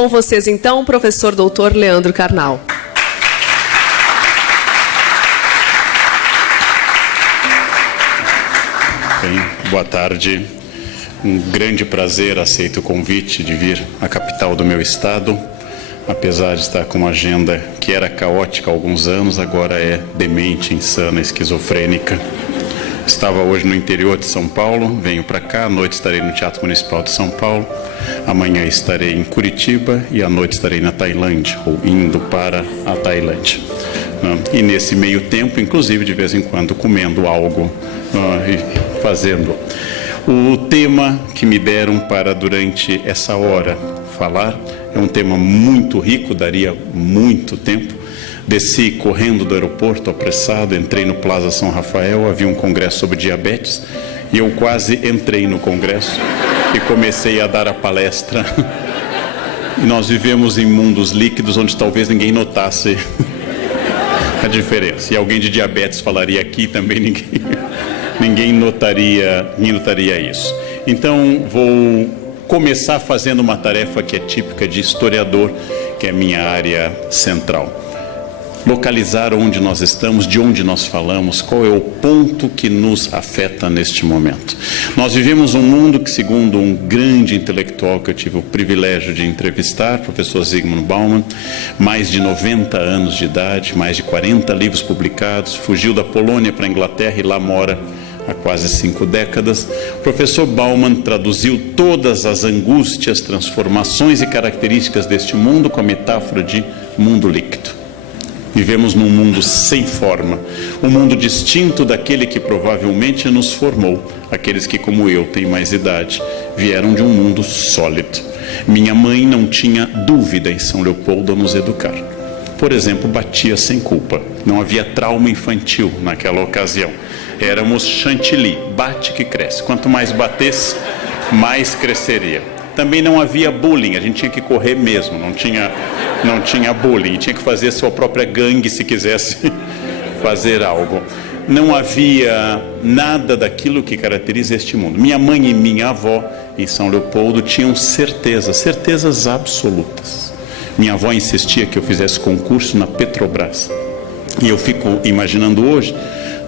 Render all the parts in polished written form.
Com vocês, então, o professor doutor Leandro Carnal. Bem, boa tarde. Um grande prazer, aceito o convite de vir à capital do meu estado. Apesar de estar com uma agenda que era caótica há alguns anos, agora é demente, insana, esquizofrênica. Estava hoje no interior de São Paulo, venho para cá, à noite estarei no Teatro Municipal de São Paulo, amanhã estarei em Curitiba e à noite estarei na Tailândia, ou indo para a Tailândia. E nesse meio tempo, inclusive, de vez em quando, comendo algo e fazendo. O tema que me deram para, durante essa hora, falar é um tema muito rico, daria muito tempo. Desci correndo do aeroporto, apressado, entrei no Plaza São Rafael, havia um congresso sobre diabetes, e eu quase entrei no congresso e comecei a dar a palestra. E nós vivemos em mundos líquidos onde talvez ninguém notasse a diferença. E alguém de diabetes falaria aqui, também ninguém notaria isso. Então, vou começar fazendo uma tarefa que é típica de historiador, que é minha área central. Localizar onde nós estamos, de onde nós falamos, qual é o ponto que nos afeta neste momento. Nós vivemos um mundo que, segundo um grande intelectual que eu tive o privilégio de entrevistar, professor Zygmunt Bauman, mais de 90 anos de idade, mais de 40 livros publicados, fugiu da Polônia para a Inglaterra e lá mora há quase 5 décadas. O professor Bauman traduziu todas as angústias, transformações e características deste mundo com a metáfora de mundo líquido. Vivemos num mundo sem forma, um mundo distinto daquele que provavelmente nos formou. Aqueles que, como eu, têm mais idade, vieram de um mundo sólido. Minha mãe não tinha dúvida em São Leopoldo a nos educar. Por exemplo, batia sem culpa. Não havia trauma infantil naquela ocasião. Éramos chantilly, bate que cresce. Quanto mais batesse, mais cresceria. Também não havia bullying, a gente tinha que correr mesmo, não tinha bullying, tinha que fazer sua própria gangue se quisesse fazer algo. Não havia nada daquilo que caracteriza este mundo. Minha mãe e minha avó em São Leopoldo tinham certezas absolutas. Minha avó insistia que eu fizesse concurso na Petrobras. E eu fico imaginando hoje,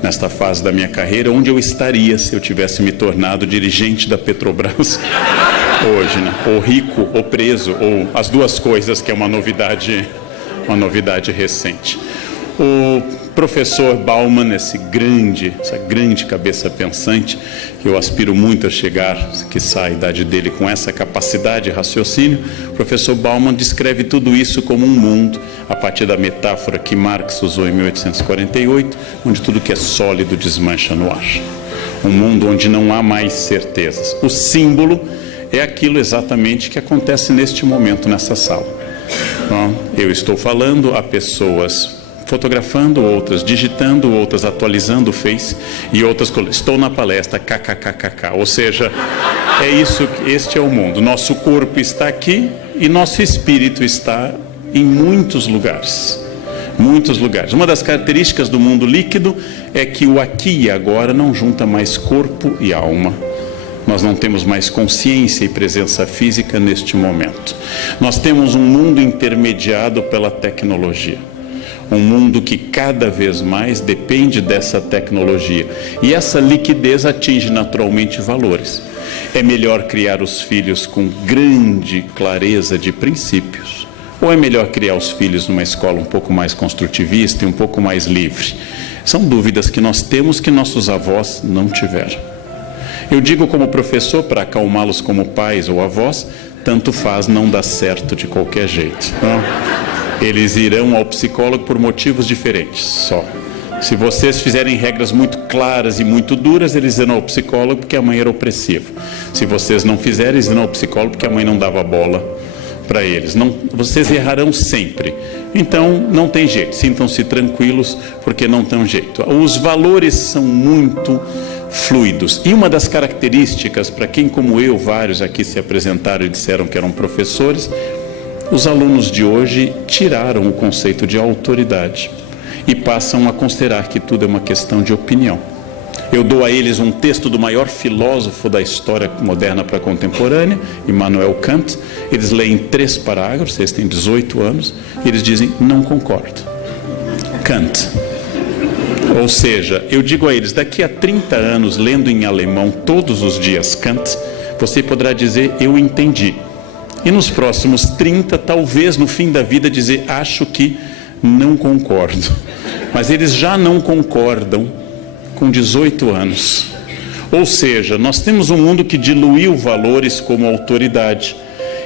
nesta fase da minha carreira, onde eu estaria se eu tivesse me tornado dirigente da Petrobras hoje, né? Ou rico, ou preso, ou as duas coisas, que é uma novidade recente. O professor Bauman, essa grande cabeça pensante, que eu aspiro muito a chegar, que sai a idade dele com essa capacidade de raciocínio, o professor Bauman descreve tudo isso como um mundo, a partir da metáfora que Marx usou em 1848, onde tudo que é sólido desmancha no ar. Um mundo onde não há mais certezas. O símbolo é aquilo exatamente que acontece neste momento nessa sala. Eu estou falando a pessoas fotografando, outras digitando, outras atualizando o Face e outras estou na palestra, kkkk. Ou seja, é isso, este é o mundo. Nosso corpo está aqui e nosso espírito está em muitos lugares. Muitos lugares. Uma das características do mundo líquido é que o aqui e agora não junta mais corpo e alma. Nós não temos mais consciência e presença física neste momento. Nós temos um mundo intermediado pela tecnologia. Um mundo que cada vez mais depende dessa tecnologia. E essa liquidez atinge naturalmente valores. É melhor criar os filhos com grande clareza de princípios? Ou é melhor criar os filhos numa escola um pouco mais construtivista e um pouco mais livre? São dúvidas que nós temos que nossos avós não tiveram. Eu digo como professor, para acalmá-los como pais ou avós, tanto faz, não dá certo de qualquer jeito. Eles irão ao psicólogo por motivos diferentes, só. Se vocês fizerem regras muito claras e muito duras, eles irão ao psicólogo porque a mãe era opressiva. Se vocês não fizerem, eles irão ao psicólogo porque a mãe não dava bola para eles. Não, vocês errarão sempre. Então, não tem jeito. Sintam-se tranquilos porque não tem jeito. Os valores são muito fluidos. E uma das características, para quem como eu, vários aqui se apresentaram e disseram que eram professores, os alunos de hoje tiraram o conceito de autoridade e passam a considerar que tudo é uma questão de opinião. Eu dou a eles um texto do maior filósofo da história moderna para a contemporânea, Immanuel Kant. Eles leem 3 parágrafos, eles têm 18 anos, e eles dizem, não concordo. Kant. Ou seja, eu digo a eles, daqui a 30 anos, lendo em alemão todos os dias Kant, você poderá dizer, eu entendi. E nos próximos 30, talvez no fim da vida, dizer, acho que não concordo. Mas eles já não concordam com 18 anos. Ou seja, nós temos um mundo que diluiu valores como autoridade.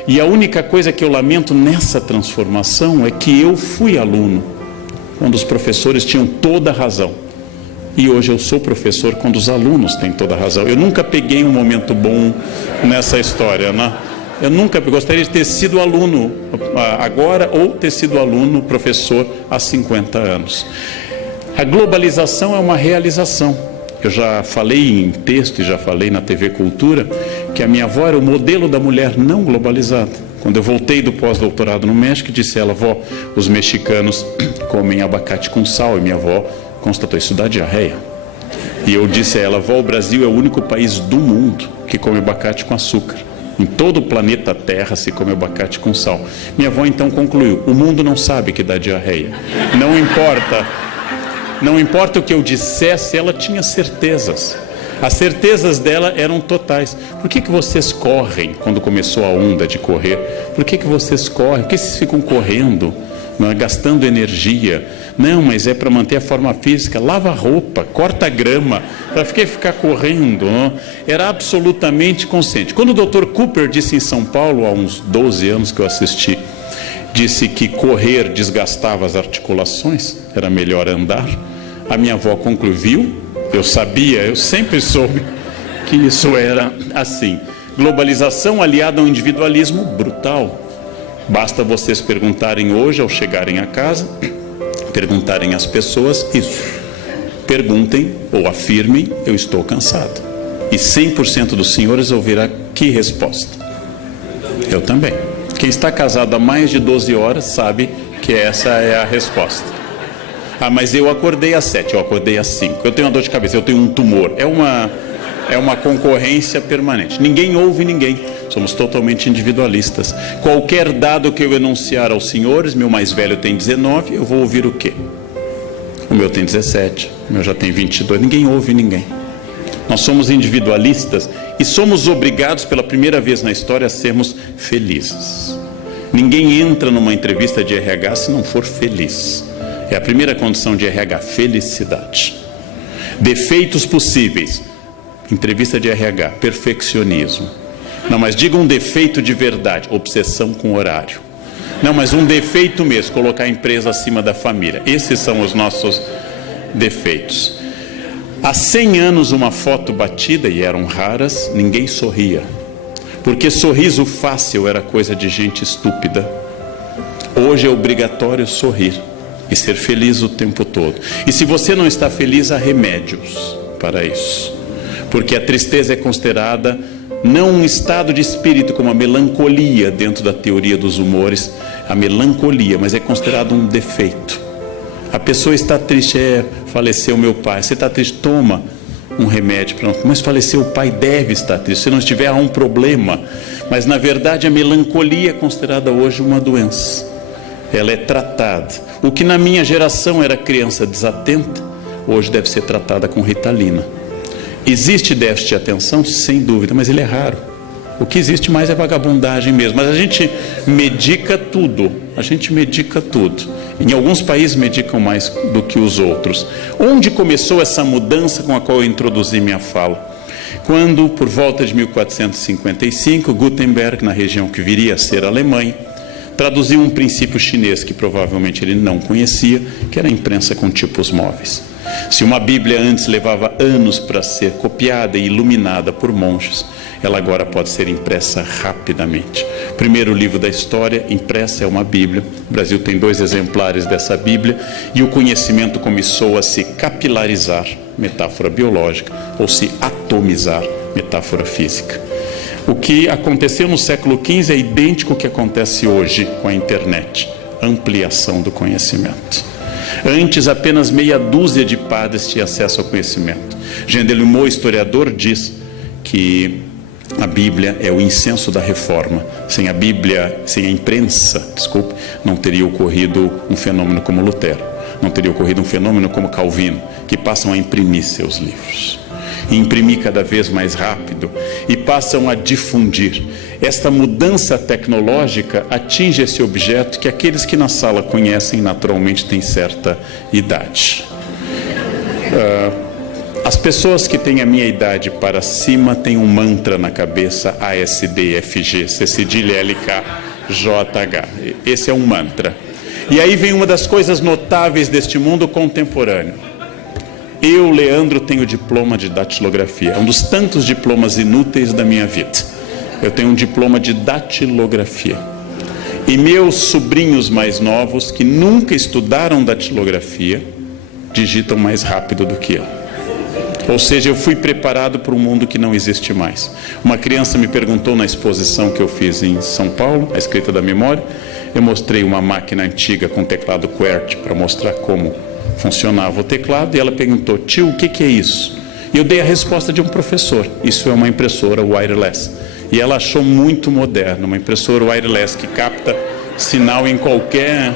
E a única coisa que eu lamento nessa transformação é que eu fui aluno quando os professores tinham toda a razão. E hoje eu sou professor quando os alunos têm toda a razão. Eu nunca peguei um momento bom nessa história, né? Eu nunca gostaria de ter sido aluno agora ou ter sido aluno, professor há 50 anos. A globalização é uma realização. Eu já falei em texto e já falei na TV Cultura que a minha avó era o modelo da mulher não globalizada. Quando eu voltei do pós-doutorado no México, disse ela, vó, os mexicanos comem abacate com sal. E minha avó constatou, isso dá diarreia. E eu disse a ela, vó, o Brasil é o único país do mundo que come abacate com açúcar. Em todo o planeta Terra se come abacate com sal. Minha avó então concluiu, o mundo não sabe que dá diarreia. Não importa o que eu dissesse, ela tinha certezas. As certezas dela eram totais. Por que vocês correm quando começou a onda de correr? Por que vocês correm? Por que vocês ficam correndo, não é? Gastando energia? Não, mas é para manter a forma física. Lava a roupa, corta a grama, para ficar correndo. Não? Era absolutamente consciente. Quando o Dr. Cooper disse em São Paulo, há uns 12 anos que eu assisti, disse que correr desgastava as articulações, era melhor andar, a minha avó concluiu, eu sabia, eu sempre soube que isso era assim. Globalização aliada ao individualismo brutal. Basta vocês perguntarem hoje, ao chegarem a casa, perguntarem às pessoas isso. Perguntem ou afirmem, eu estou cansado. E 100% dos senhores ouvirá que resposta? Eu também. Quem está casado há mais de 12 horas sabe que essa é a resposta. Ah, mas eu acordei às 7, eu acordei às 5. Eu tenho uma dor de cabeça, eu tenho um tumor. É uma concorrência permanente. Ninguém ouve ninguém. Somos totalmente individualistas. Qualquer dado que eu enunciar aos senhores, meu mais velho tem 19, eu vou ouvir o quê? O meu tem 17, o meu já tem 22. Ninguém ouve ninguém. Nós somos individualistas e somos obrigados pela primeira vez na história a sermos felizes. Ninguém entra numa entrevista de RH se não for feliz. É a primeira condição de RH, felicidade. Defeitos possíveis. Entrevista de RH, perfeccionismo. Não, mas diga um defeito de verdade, obsessão com horário. Não, mas um defeito mesmo, colocar a empresa acima da família. Esses são os nossos defeitos. Há 100 anos uma foto batida, e eram raras, ninguém sorria. Porque sorriso fácil era coisa de gente estúpida. Hoje é obrigatório sorrir e ser feliz o tempo todo. E se você não está feliz, há remédios para isso. Porque a tristeza é considerada não um estado de espírito como a melancolia dentro da teoria dos humores, a melancolia, mas é considerado um defeito. A pessoa está triste, faleceu meu pai, você está triste, toma um remédio, mas faleceu o pai, deve estar triste, se não estiver há um problema, mas na verdade a melancolia é considerada hoje uma doença, ela é tratada. O que na minha geração era criança desatenta, hoje deve ser tratada com Ritalina. Existe déficit de atenção? Sem dúvida, mas ele é raro. O que existe mais é vagabundagem mesmo. Mas a gente medica tudo. Em alguns países medicam mais do que os outros. Onde começou essa mudança com a qual eu introduzi minha fala? Quando, por volta de 1455, Gutenberg, na região que viria a ser a Alemanha, traduziu um princípio chinês que provavelmente ele não conhecia, que era a imprensa com tipos móveis. Se uma Bíblia antes levava anos para ser copiada e iluminada por monges, ela agora pode ser impressa rapidamente. Primeiro livro da história, impressa, é uma Bíblia. O Brasil tem 2 exemplares dessa Bíblia e o conhecimento começou a se capilarizar, metáfora biológica, ou se atomizar, metáfora física. O que aconteceu no século XV é idêntico ao que acontece hoje com a internet, ampliação do conhecimento. Antes, apenas meia dúzia de padres tinham acesso ao conhecimento. Jean Delumeau, historiador, diz que a Bíblia é o incenso da reforma. Sem a Bíblia, sem a imprensa, não teria ocorrido um fenômeno como Lutero. Não teria ocorrido um fenômeno como Calvino, que passam a imprimir seus livros. E imprimir cada vez mais rápido e passam a difundir. Esta mudança tecnológica atinge esse objeto que aqueles que na sala conhecem naturalmente têm certa idade. As pessoas que têm a minha idade para cima têm um mantra na cabeça: ASDFG, C cedilha LKJH. Esse é um mantra. E aí vem uma das coisas notáveis deste mundo contemporâneo. Eu, Leandro, tenho diploma de datilografia. É um dos tantos diplomas inúteis da minha vida. Eu tenho um diploma de datilografia. E meus sobrinhos mais novos, que nunca estudaram datilografia, digitam mais rápido do que eu. Ou seja, eu fui preparado para um mundo que não existe mais. Uma criança me perguntou na exposição que eu fiz em São Paulo, a escrita da memória. Eu mostrei uma máquina antiga com teclado QWERTY para mostrar como funcionava o teclado. E ela perguntou: tio, o que é isso? E eu dei a resposta de um professor: isso é uma impressora wireless. E ela achou muito moderno, uma impressora wireless que capta sinal em qualquer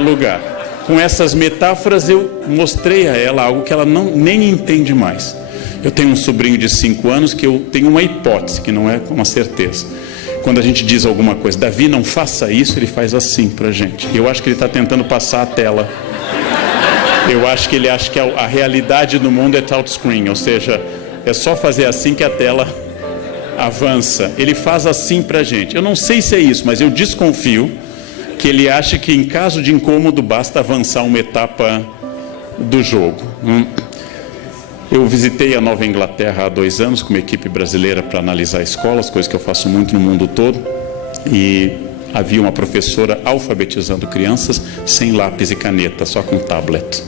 lugar. Com essas metáforas eu mostrei a ela algo que ela nem entende mais. Eu tenho um sobrinho de 5 anos que eu tenho uma hipótese, que não é uma certeza. Quando a gente diz alguma coisa: Davi, não faça isso, ele faz assim pra gente. Eu acho que ele está tentando passar a tela. Eu acho que ele acha que a realidade do mundo é touchscreen, ou seja, é só fazer assim que a tela avança. Ele faz assim pra gente. Eu não sei se é isso, mas eu desconfio que ele acha que em caso de incômodo basta avançar uma etapa do jogo. Eu visitei a Nova Inglaterra há 2 anos com uma equipe brasileira para analisar escolas, coisa que eu faço muito no mundo todo, e havia uma professora alfabetizando crianças sem lápis e caneta, só com tablet.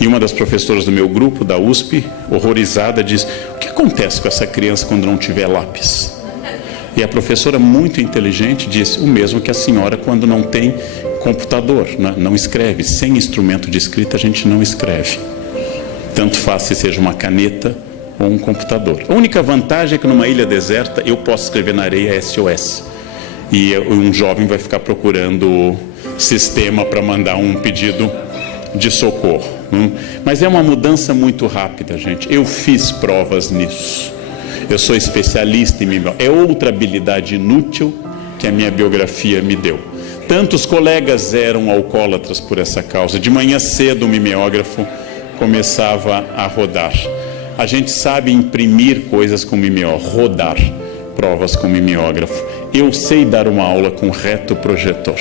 E uma das professoras do meu grupo, da USP, horrorizada, diz: o que acontece com essa criança quando não tiver lápis? E a professora, muito inteligente, disse: o mesmo que a senhora quando não tem computador, não escreve. Sem instrumento de escrita a gente não escreve. Tanto faz se seja uma caneta ou um computador. A única vantagem é que numa ilha deserta eu posso escrever na areia SOS. E um jovem vai ficar procurando sistema para mandar um pedido de socorro. Mas é uma mudança muito rápida, gente. Eu fiz provas nisso. Eu sou especialista em mimeógrafo. É outra habilidade inútil que a minha biografia me deu. Tantos colegas eram alcoólatras por essa causa. De manhã cedo o mimeógrafo começava a rodar. A gente sabe imprimir coisas com mimeógrafo, rodar provas com mimeógrafo. Eu sei dar uma aula com retroprojetor.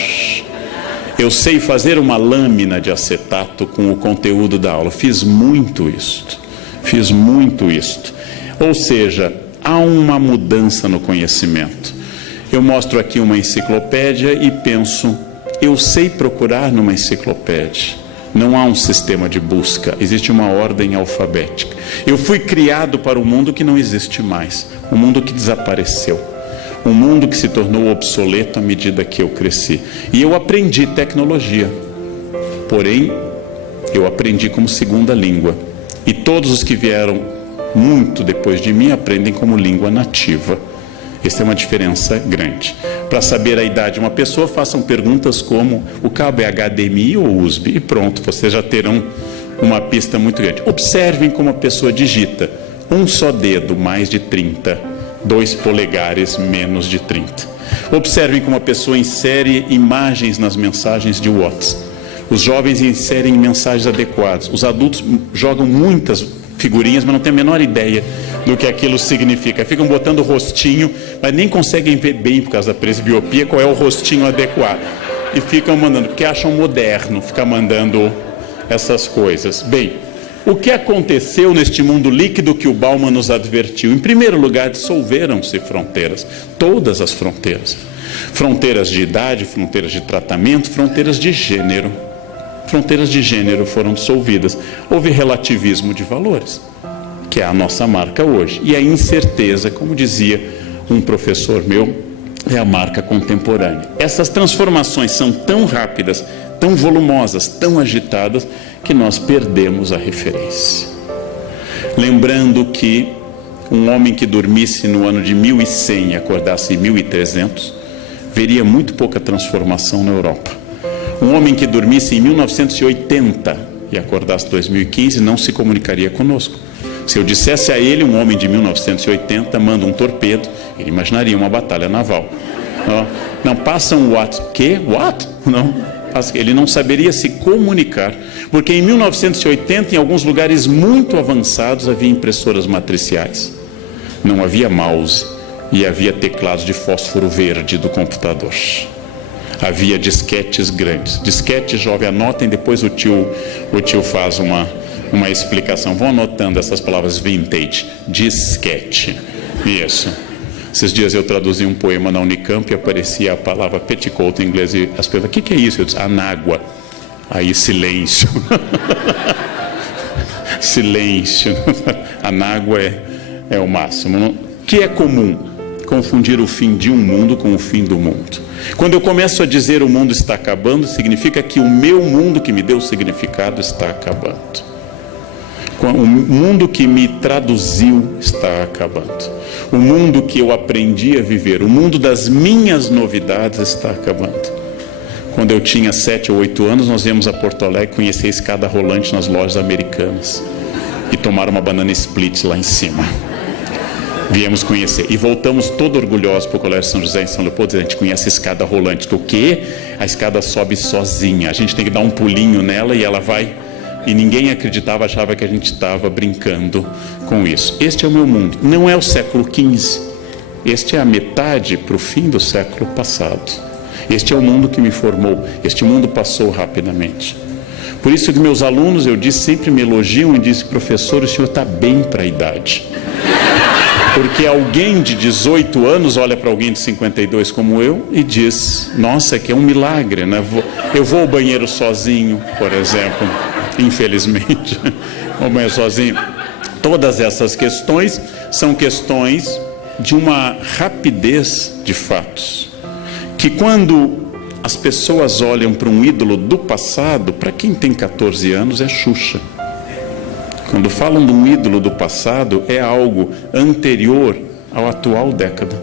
Eu sei fazer uma lâmina de acetato com o conteúdo da aula. Fiz muito isto. Ou seja, há uma mudança no conhecimento. Eu mostro aqui uma enciclopédia e penso: eu sei procurar numa enciclopédia. Não há um sistema de busca, existe uma ordem alfabética. Eu fui criado para um mundo que não existe mais, um mundo que desapareceu, um mundo que se tornou obsoleto à medida que eu cresci. E eu aprendi tecnologia, porém, eu aprendi como segunda língua. E todos os que vieram muito depois de mim aprendem como língua nativa. Essa é uma diferença grande. Para saber a idade de uma pessoa, façam perguntas como: o cabo é HDMI ou USB? E pronto, vocês já terão uma pista muito grande. Observem como a pessoa digita: um só dedo, mais de 30, 2 polegares, menos de 30. Observem como a pessoa insere imagens nas mensagens de WhatsApp. Os jovens inserem mensagens adequadas. Os adultos jogam muitas figurinhas, mas não têm a menor ideia do que aquilo significa. Ficam botando o rostinho, mas nem conseguem ver bem, por causa da presbiopia, qual é o rostinho adequado. E ficam mandando, porque acham moderno ficar mandando essas coisas. Bem, o que aconteceu neste mundo líquido que o Bauman nos advertiu? Em primeiro lugar, dissolveram-se fronteiras, todas as fronteiras. Fronteiras de idade, fronteiras de tratamento, fronteiras de gênero. Fronteiras de gênero foram dissolvidas. Houve relativismo de valores, que é a nossa marca hoje. E a incerteza, como dizia um professor meu, é a marca contemporânea. Essas transformações são tão rápidas, tão volumosas, tão agitadas, que nós perdemos a referência. Lembrando que um homem que dormisse no ano de 1100 e acordasse em 1300, veria muito pouca transformação na Europa. Um homem que dormisse em 1980 e acordasse em 2015 não se comunicaria conosco. Se eu dissesse a ele, um homem de 1980 manda um torpedo, ele imaginaria uma batalha naval. Não passa um what? Que? What? Não. Ele não saberia se comunicar, porque em 1980, em alguns lugares muito avançados, havia impressoras matriciais. Não havia mouse e havia teclados de fósforo verde do computador. Havia disquetes grandes. Disquete, jovem, anotem, depois o tio faz uma explicação. Vão anotando essas palavras vintage. Disquete. Isso. Esses dias eu traduzi um poema na Unicamp e aparecia a palavra petticoat em inglês e as pessoas, o que é isso? Eu disse, anágua. Aí silêncio. Silêncio. Anágua é o máximo. O que é comum? Confundir o fim de um mundo com o fim do mundo. Quando eu começo a dizer o mundo está acabando, significa que o meu mundo que me deu significado está acabando. O mundo que me traduziu está acabando. O mundo que eu aprendi a viver, o mundo das minhas novidades está acabando. Quando eu tinha 7 ou 8 anos, nós íamos a Porto Alegre conhecer a escada rolante nas lojas americanas e tomar uma banana split lá em cima. Viemos conhecer e voltamos todo orgulhosos para o Colégio São José em São Leopoldo. A gente conhece a escada rolante. O quê? A escada sobe sozinha. A gente tem que dar um pulinho nela e ela vai. E ninguém acreditava, achava que a gente estava brincando com isso. Este é o meu mundo. Não é o século XV. Este é a metade para o fim do século passado. Este é o mundo que me formou. Este mundo passou rapidamente. Por isso que meus alunos, eu disse, sempre me elogiam e dizem, professor, o senhor está bem para a idade. Porque alguém de 18 anos olha para alguém de 52 como eu e diz, nossa, que é um milagre, né? Eu vou ao banheiro sozinho, por exemplo, infelizmente, vou ao banheiro sozinho. Todas essas questões são questões de uma rapidez de fatos, que quando as pessoas olham para um ídolo do passado, para quem tem 14 anos é Xuxa. Quando falam de um ídolo do passado, é algo anterior à atual década.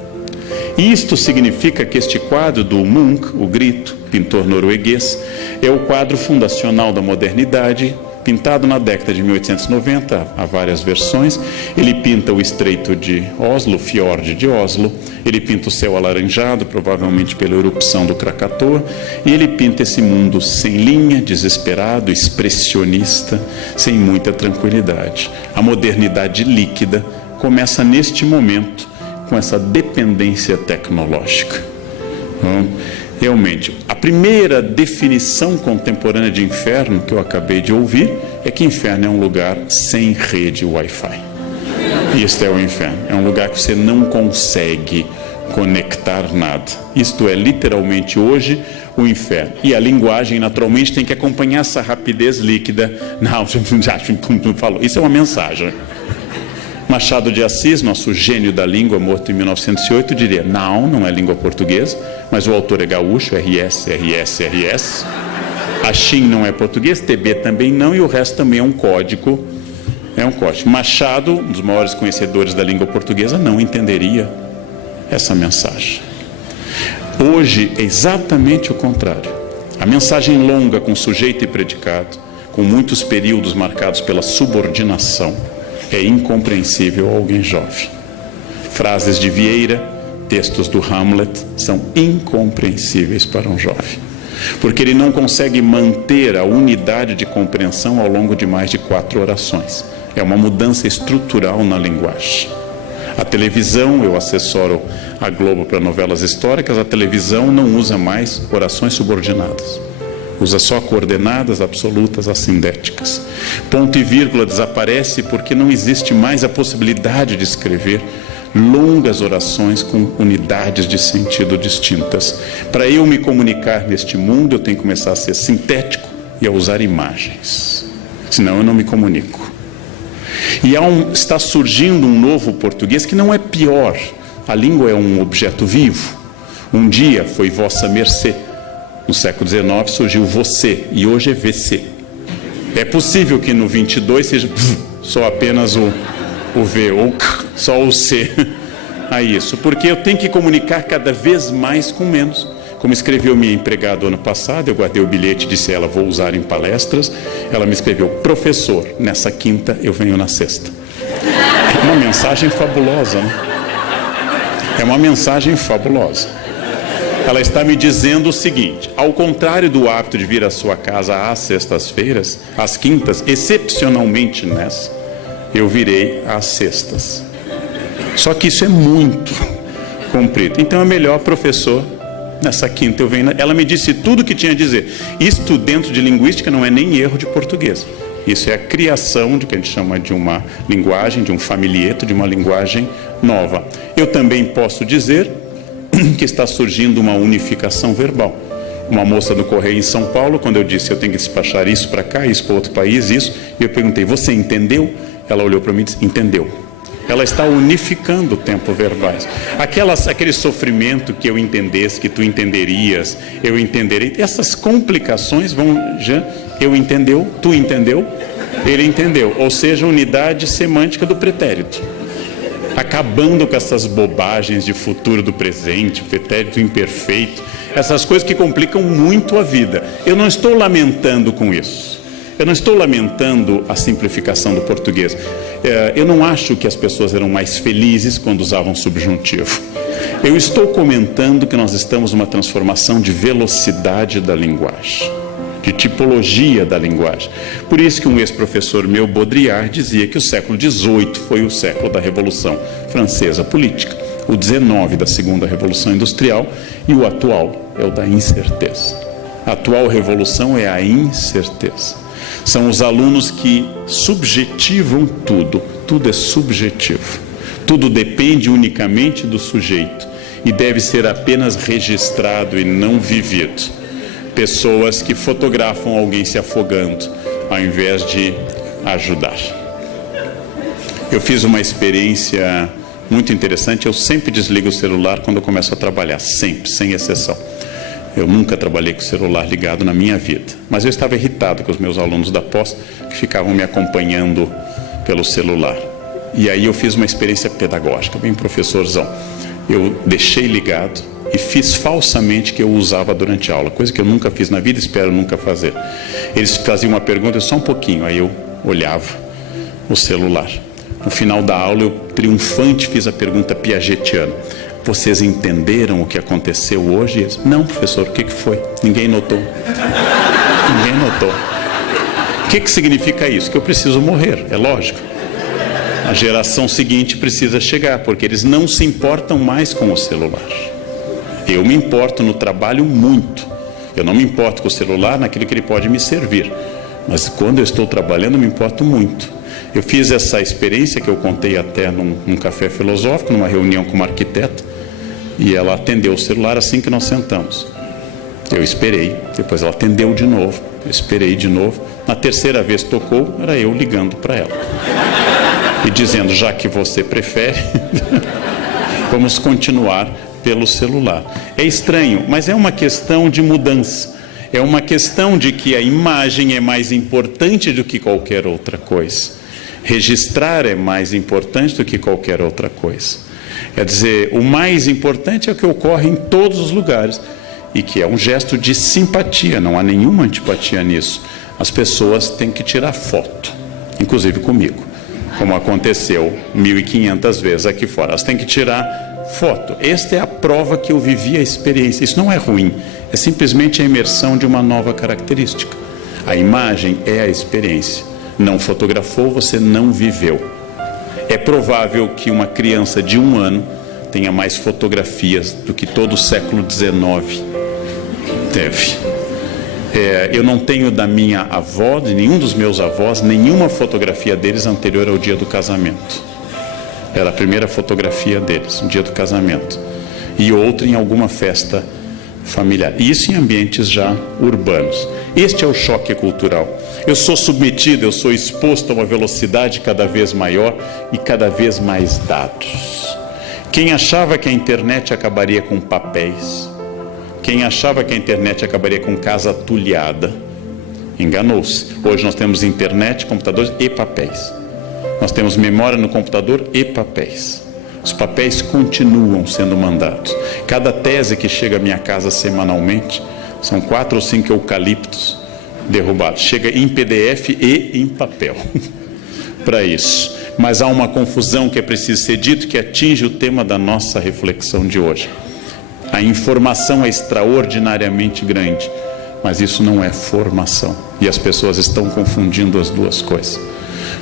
Isto significa que este quadro do Munch, o Grito, pintor norueguês, é o quadro fundacional da modernidade, pintado na década de 1890, há várias versões. Ele pinta o Estreito de Oslo, o Fiord de Oslo, ele pinta o céu alaranjado, provavelmente pela erupção do Krakatoa, e ele pinta esse mundo sem linha, desesperado, expressionista, sem muita tranquilidade. A modernidade líquida começa neste momento, com essa dependência tecnológica. Realmente, a primeira definição contemporânea de inferno que eu acabei de ouvir é que inferno é um lugar sem rede Wi-Fi. Isto é o inferno, é um lugar que você não consegue conectar nada. Isto é literalmente hoje o inferno. E a linguagem naturalmente tem que acompanhar essa rapidez líquida. Não, falou. Isso é uma mensagem. Machado de Assis, nosso gênio da língua, morto em 1908, diria, não é língua portuguesa, mas o autor é gaúcho, RS. Achim não é português, TB também não, e o resto também é um código. Machado, um dos maiores conhecedores da língua portuguesa, não entenderia essa mensagem. Hoje é exatamente o contrário. A mensagem longa com sujeito e predicado, com muitos períodos marcados pela subordinação, é incompreensível a alguém jovem. Frases de Vieira, textos do Hamlet, são incompreensíveis para um jovem, porque ele não consegue manter a unidade de compreensão ao longo de mais de 4 orações. É uma mudança estrutural na linguagem. A televisão, eu assessoro a Globo para novelas históricas, a televisão não usa mais orações subordinadas. Usa só coordenadas absolutas assindéticas. Ponto e vírgula desaparece porque não existe mais a possibilidade de escrever longas orações com unidades de sentido distintas. Para eu me comunicar neste mundo, eu tenho que começar a ser sintético e a usar imagens. Senão eu não me comunico. E está surgindo um novo português que não é pior. A língua é um objeto vivo. Um dia foi vossa mercê. No século XIX surgiu você e hoje é VC. É possível que no 22 seja só apenas o V ou só o C a isso, porque eu tenho que comunicar cada vez mais com menos. Como escreveu minha empregada ano passado, eu guardei o bilhete e disse a ela, vou usar em palestras. Ela me escreveu, professor, nessa quinta eu venho na sexta. É uma mensagem fabulosa, né? É uma mensagem fabulosa. Ela está me dizendo o seguinte, ao contrário do hábito de vir à sua casa às sextas-feiras, às quintas, excepcionalmente nessa, eu virei às sextas. Só que isso é muito comprido. Então é melhor, professor, nessa quinta eu venho. Ela me disse tudo o que tinha a dizer. Isto dentro de linguística não é nem erro de português. Isso é a criação de que a gente chama de uma linguagem, de um familieto, de uma linguagem nova. Eu também posso dizer que está surgindo uma unificação verbal. Uma moça do Correio em São Paulo, quando eu disse eu tenho que despachar isso para cá, isso para outro país, isso, e eu perguntei, você entendeu? Ela olhou para mim e disse, entendeu. Ela está unificando tempos verbais. Aquele sofrimento que eu entendesse, que tu entenderias, eu entenderei. Essas complicações vão já... Eu entendeu, tu entendeu, ele entendeu. Ou seja, unidade semântica do pretérito. Acabando com essas bobagens de futuro do presente, pretérito imperfeito, essas coisas que complicam muito a vida. Eu não estou lamentando com isso. Eu não estou lamentando a simplificação do português. Eu não acho que as pessoas eram mais felizes quando usavam subjuntivo. Eu estou comentando que nós estamos numa transformação de velocidade da linguagem, de tipologia da linguagem. Por isso que um ex-professor meu, Baudrillard, dizia que o século XVIII foi o século da Revolução Francesa política, o XIX da Segunda Revolução Industrial e o atual é o da incerteza. A atual revolução é a incerteza. São os alunos que subjetivam tudo. Tudo é subjetivo. Tudo depende unicamente do sujeito e deve ser apenas registrado e não vivido. Pessoas que fotografam alguém se afogando ao invés de ajudar. Eu fiz uma experiência muito interessante. Eu sempre desligo o celular quando eu começo a trabalhar. Sempre, sem exceção. Eu nunca trabalhei com o celular ligado na minha vida. Mas eu estava irritado com os meus alunos da pós que ficavam me acompanhando pelo celular. E aí eu fiz uma experiência pedagógica, bem professorzão. Eu deixei ligado e fiz falsamente que eu usava durante a aula, coisa que eu nunca fiz na vida e espero nunca fazer. Eles faziam uma pergunta, só um pouquinho, aí eu olhava o celular. No final da aula eu, triunfante, fiz a pergunta piagetiana. Vocês entenderam o que aconteceu hoje? Eles, não, professor, o que foi? Ninguém notou. Ninguém notou. O que significa isso? Que eu preciso morrer, é lógico. A geração seguinte precisa chegar, porque eles não se importam mais com o celular. Eu me importo no trabalho muito. Eu não me importo com o celular naquilo que ele pode me servir. Mas quando eu estou trabalhando, eu me importo muito. Eu fiz essa experiência que eu contei até num café filosófico, numa reunião com uma arquiteta. E ela atendeu o celular assim que nós sentamos. Eu esperei, depois ela atendeu de novo. Eu esperei de novo. Na terceira vez tocou, era eu ligando para ela. E dizendo, já que você prefere, vamos continuar pelo celular. É estranho, mas é uma questão de mudança. É uma questão de que a imagem é mais importante do que qualquer outra coisa. Registrar é mais importante do que qualquer outra coisa. Quer dizer, o mais importante é o que ocorre em todos os lugares e que é um gesto de simpatia, não há nenhuma antipatia nisso. As pessoas têm que tirar foto, inclusive comigo, como aconteceu 1.500 vezes aqui fora. Elas têm que tirar foto. Esta é a prova que eu vivi a experiência. Isso não é ruim, é simplesmente a imersão de uma nova característica. A imagem é a experiência. Não fotografou, você não viveu. É provável que uma criança de 1 ano tenha mais fotografias do que todo o século XIX teve. Eu não tenho da minha avó, de nenhum dos meus avós, nenhuma fotografia deles anterior ao dia do casamento. Era a primeira fotografia deles, no dia do casamento. E outra em alguma festa familiar. Isso em ambientes já urbanos. Este é o choque cultural. Eu sou submetido, eu sou exposto a uma velocidade cada vez maior e cada vez mais dados. Quem achava que a internet acabaria com papéis, Quem achava que a internet acabaria com casa atulhada, enganou-se. Hoje nós temos internet, computadores e papéis. Nós temos memória no computador e papéis. Os papéis continuam sendo mandados. Cada tese que chega à minha casa semanalmente, são 4 ou 5 eucaliptos derrubados. Chega em PDF e em papel para isso. Mas há uma confusão que é preciso ser dito, que atinge o tema da nossa reflexão de hoje. A informação é extraordinariamente grande, mas isso não é formação. E as pessoas estão confundindo as duas coisas.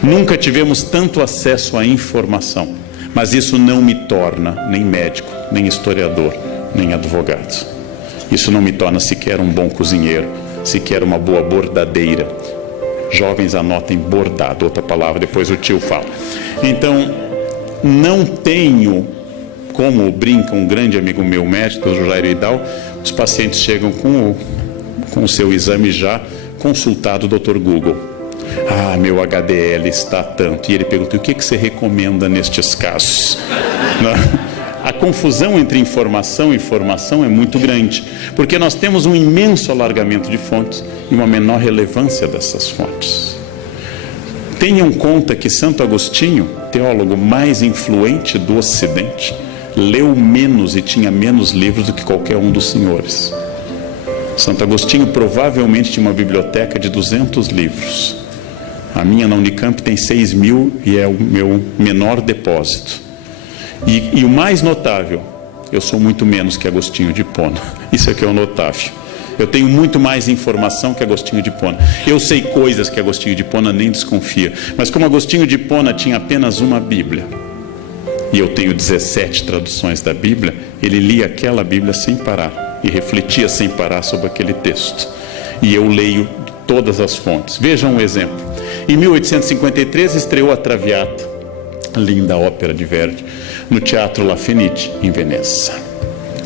Nunca tivemos tanto acesso à informação, mas isso não me torna nem médico, nem historiador, nem advogado. Isso não me torna sequer um bom cozinheiro, sequer uma boa bordadeira. Jovens, anotem bordado, outra palavra, depois o tio fala. Então, não tenho, como brinca um grande amigo meu médico, o Jairo Idal, os pacientes chegam com o seu exame já consultado o Dr. Google. Ah, meu HDL está tanto. E ele pergunta, o que você recomenda nestes casos? A confusão entre informação e formação é muito grande, porque nós temos um imenso alargamento de fontes e uma menor relevância dessas fontes. Tenham conta que Santo Agostinho, teólogo mais influente do Ocidente, leu menos e tinha menos livros do que qualquer um dos senhores. Santo Agostinho provavelmente tinha uma biblioteca de 200 livros. A minha na Unicamp tem 6.000 e é o meu menor depósito. E o mais notável, eu sou muito menos que Agostinho de Hipona. Isso é que é o notável. Eu tenho muito mais informação que Agostinho de Hipona. Eu sei coisas que Agostinho de Hipona nem desconfia. Mas como Agostinho de Hipona tinha apenas uma Bíblia, e eu tenho 17 traduções da Bíblia, ele lia aquela Bíblia sem parar e refletia sem parar sobre aquele texto. E eu leio todas as fontes. Vejam um exemplo. Em 1853 estreou a Traviata, linda ópera de Verdi, no Teatro La Fenice, em Veneza.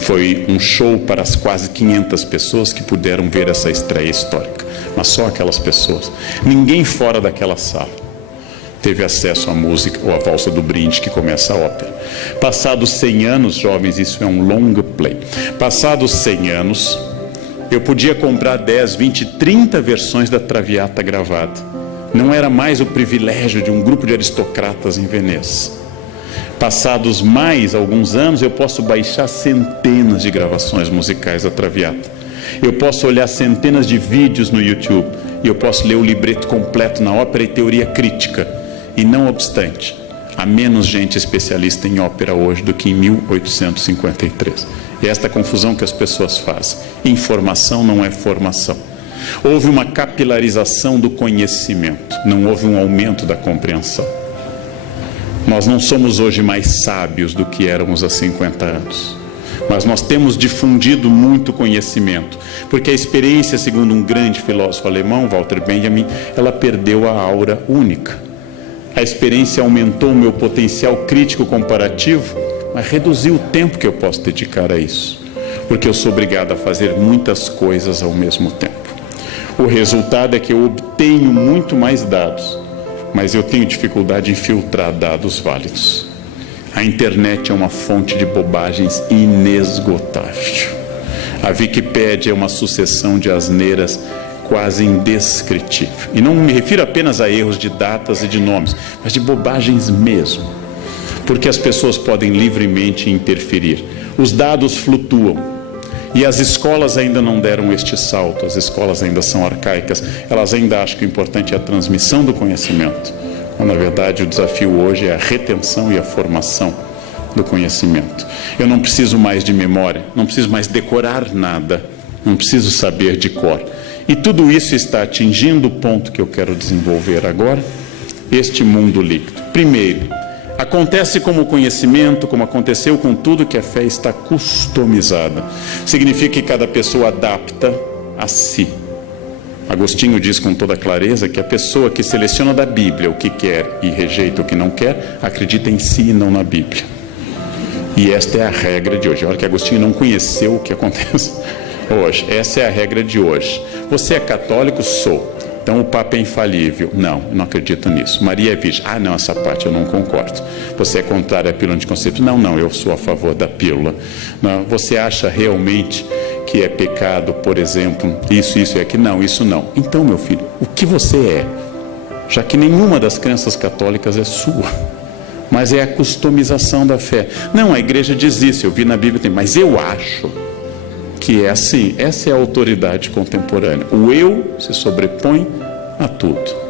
Foi um show para as quase 500 pessoas que puderam ver essa estreia histórica, mas só aquelas pessoas. Ninguém fora daquela sala teve acesso à música ou à valsa do brinde que começa a ópera. Passados 100 anos, jovens, isso é um long play. Passados 100 anos, eu podia comprar 10, 20, 30 versões da Traviata gravada. Não era mais o privilégio de um grupo de aristocratas em Veneza. Passados mais alguns anos, eu posso baixar centenas de gravações musicais da Traviata. Eu posso olhar centenas de vídeos no YouTube. E eu posso ler o libreto completo na ópera e teoria crítica. E não obstante, há menos gente especialista em ópera hoje do que em 1853. E é esta confusão que as pessoas fazem. Informação não é formação. Houve uma capilarização do conhecimento, não houve um aumento da compreensão. Nós não somos hoje mais sábios do que éramos há 50 anos, mas nós temos difundido muito conhecimento, porque a experiência, segundo um grande filósofo alemão, Walter Benjamin, ela perdeu a aura única. A experiência aumentou o meu potencial crítico comparativo, mas reduziu o tempo que eu posso dedicar a isso, porque eu sou obrigado a fazer muitas coisas ao mesmo tempo. O resultado é que eu obtenho muito mais dados, mas eu tenho dificuldade em filtrar dados válidos. A internet é uma fonte de bobagens inesgotável. A Wikipédia é uma sucessão de asneiras quase indescritível. E não me refiro apenas a erros de datas e de nomes, mas de bobagens mesmo. Porque as pessoas podem livremente interferir. Os dados flutuam. E as escolas ainda não deram este salto, as escolas ainda são arcaicas, elas ainda acham que o importante é a transmissão do conhecimento, quando na verdade o desafio hoje é a retenção e a formação do conhecimento. Eu não preciso mais de memória, não preciso mais decorar nada, não preciso saber de cor. E tudo isso está atingindo o ponto que eu quero desenvolver agora, este mundo líquido. Primeiro, acontece como o conhecimento, como aconteceu com tudo, que a fé está customizada. Significa que cada pessoa adapta a si. Agostinho diz com toda clareza que a pessoa que seleciona da Bíblia o que quer e rejeita o que não quer, acredita em si e não na Bíblia. E esta é a regra de hoje. Olha que Agostinho não conheceu o que acontece hoje. Essa é a regra de hoje. Você é católico? Sou. Então o Papa é infalível. Não, eu não acredito nisso. Maria é virgem. Ah, não, essa parte eu não concordo. Você é contrário à pílula anticonceptiva? Não, eu sou a favor da pílula. Não, você acha realmente que é pecado, por exemplo, isso e aquilo. Não, isso não. Então, meu filho, o que você é? Já que nenhuma das crenças católicas é sua, mas é a customização da fé. Não, a igreja diz isso, eu vi na Bíblia, mas eu acho que é assim. Essa é a autoridade contemporânea. O eu se sobrepõe a tudo.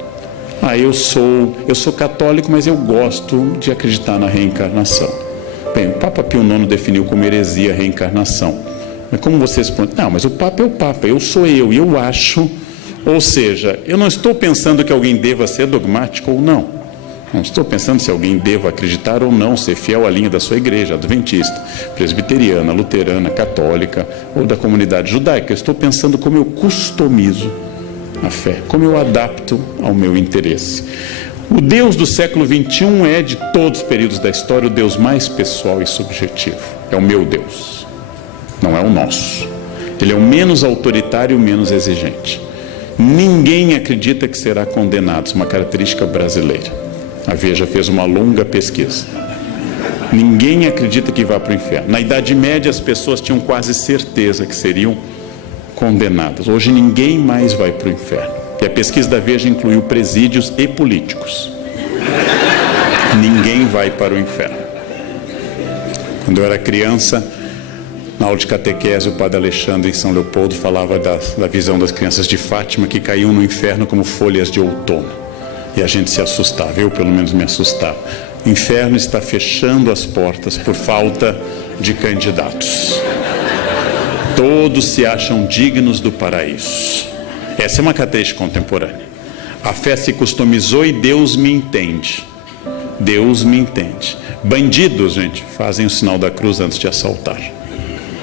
Eu sou católico, mas eu gosto de acreditar na reencarnação. Bem, o Papa Pio IX definiu como heresia a reencarnação. Mas como você responde? Não, mas o Papa é o Papa, eu sou eu, e eu acho. Ou seja, eu não estou pensando que alguém deva ser dogmático ou não. Não estou pensando se alguém deva acreditar ou não, ser fiel à linha da sua igreja, adventista, presbiteriana, luterana, católica ou da comunidade judaica. Eu estou pensando como eu customizo a fé, como eu adapto ao meu interesse. O Deus do século XXI é, de todos os períodos da história, o Deus mais pessoal e subjetivo. É o meu Deus, não é o nosso. Ele é o menos autoritário e o menos exigente. Ninguém acredita que será condenado, isso é uma característica brasileira. A Veja fez uma longa pesquisa. Ninguém acredita que vá para o inferno. Na Idade Média, as pessoas tinham quase certeza que seriam condenadas. Hoje ninguém mais vai para o inferno. E a pesquisa da Veja incluiu presídios e políticos. Ninguém vai para o inferno. Quando eu era criança, na aula de catequese, o padre Alexandre, em São Leopoldo, falava da visão das crianças de Fátima que caíam no inferno como folhas de outono. E a gente se assustava, eu pelo menos me assustava. O inferno está fechando as portas por falta de candidatos. Todos se acham dignos do paraíso. Essa é uma característica contemporânea. A fé se customizou e Deus me entende. Deus me entende. Bandidos, gente, fazem o sinal da cruz antes de assaltar.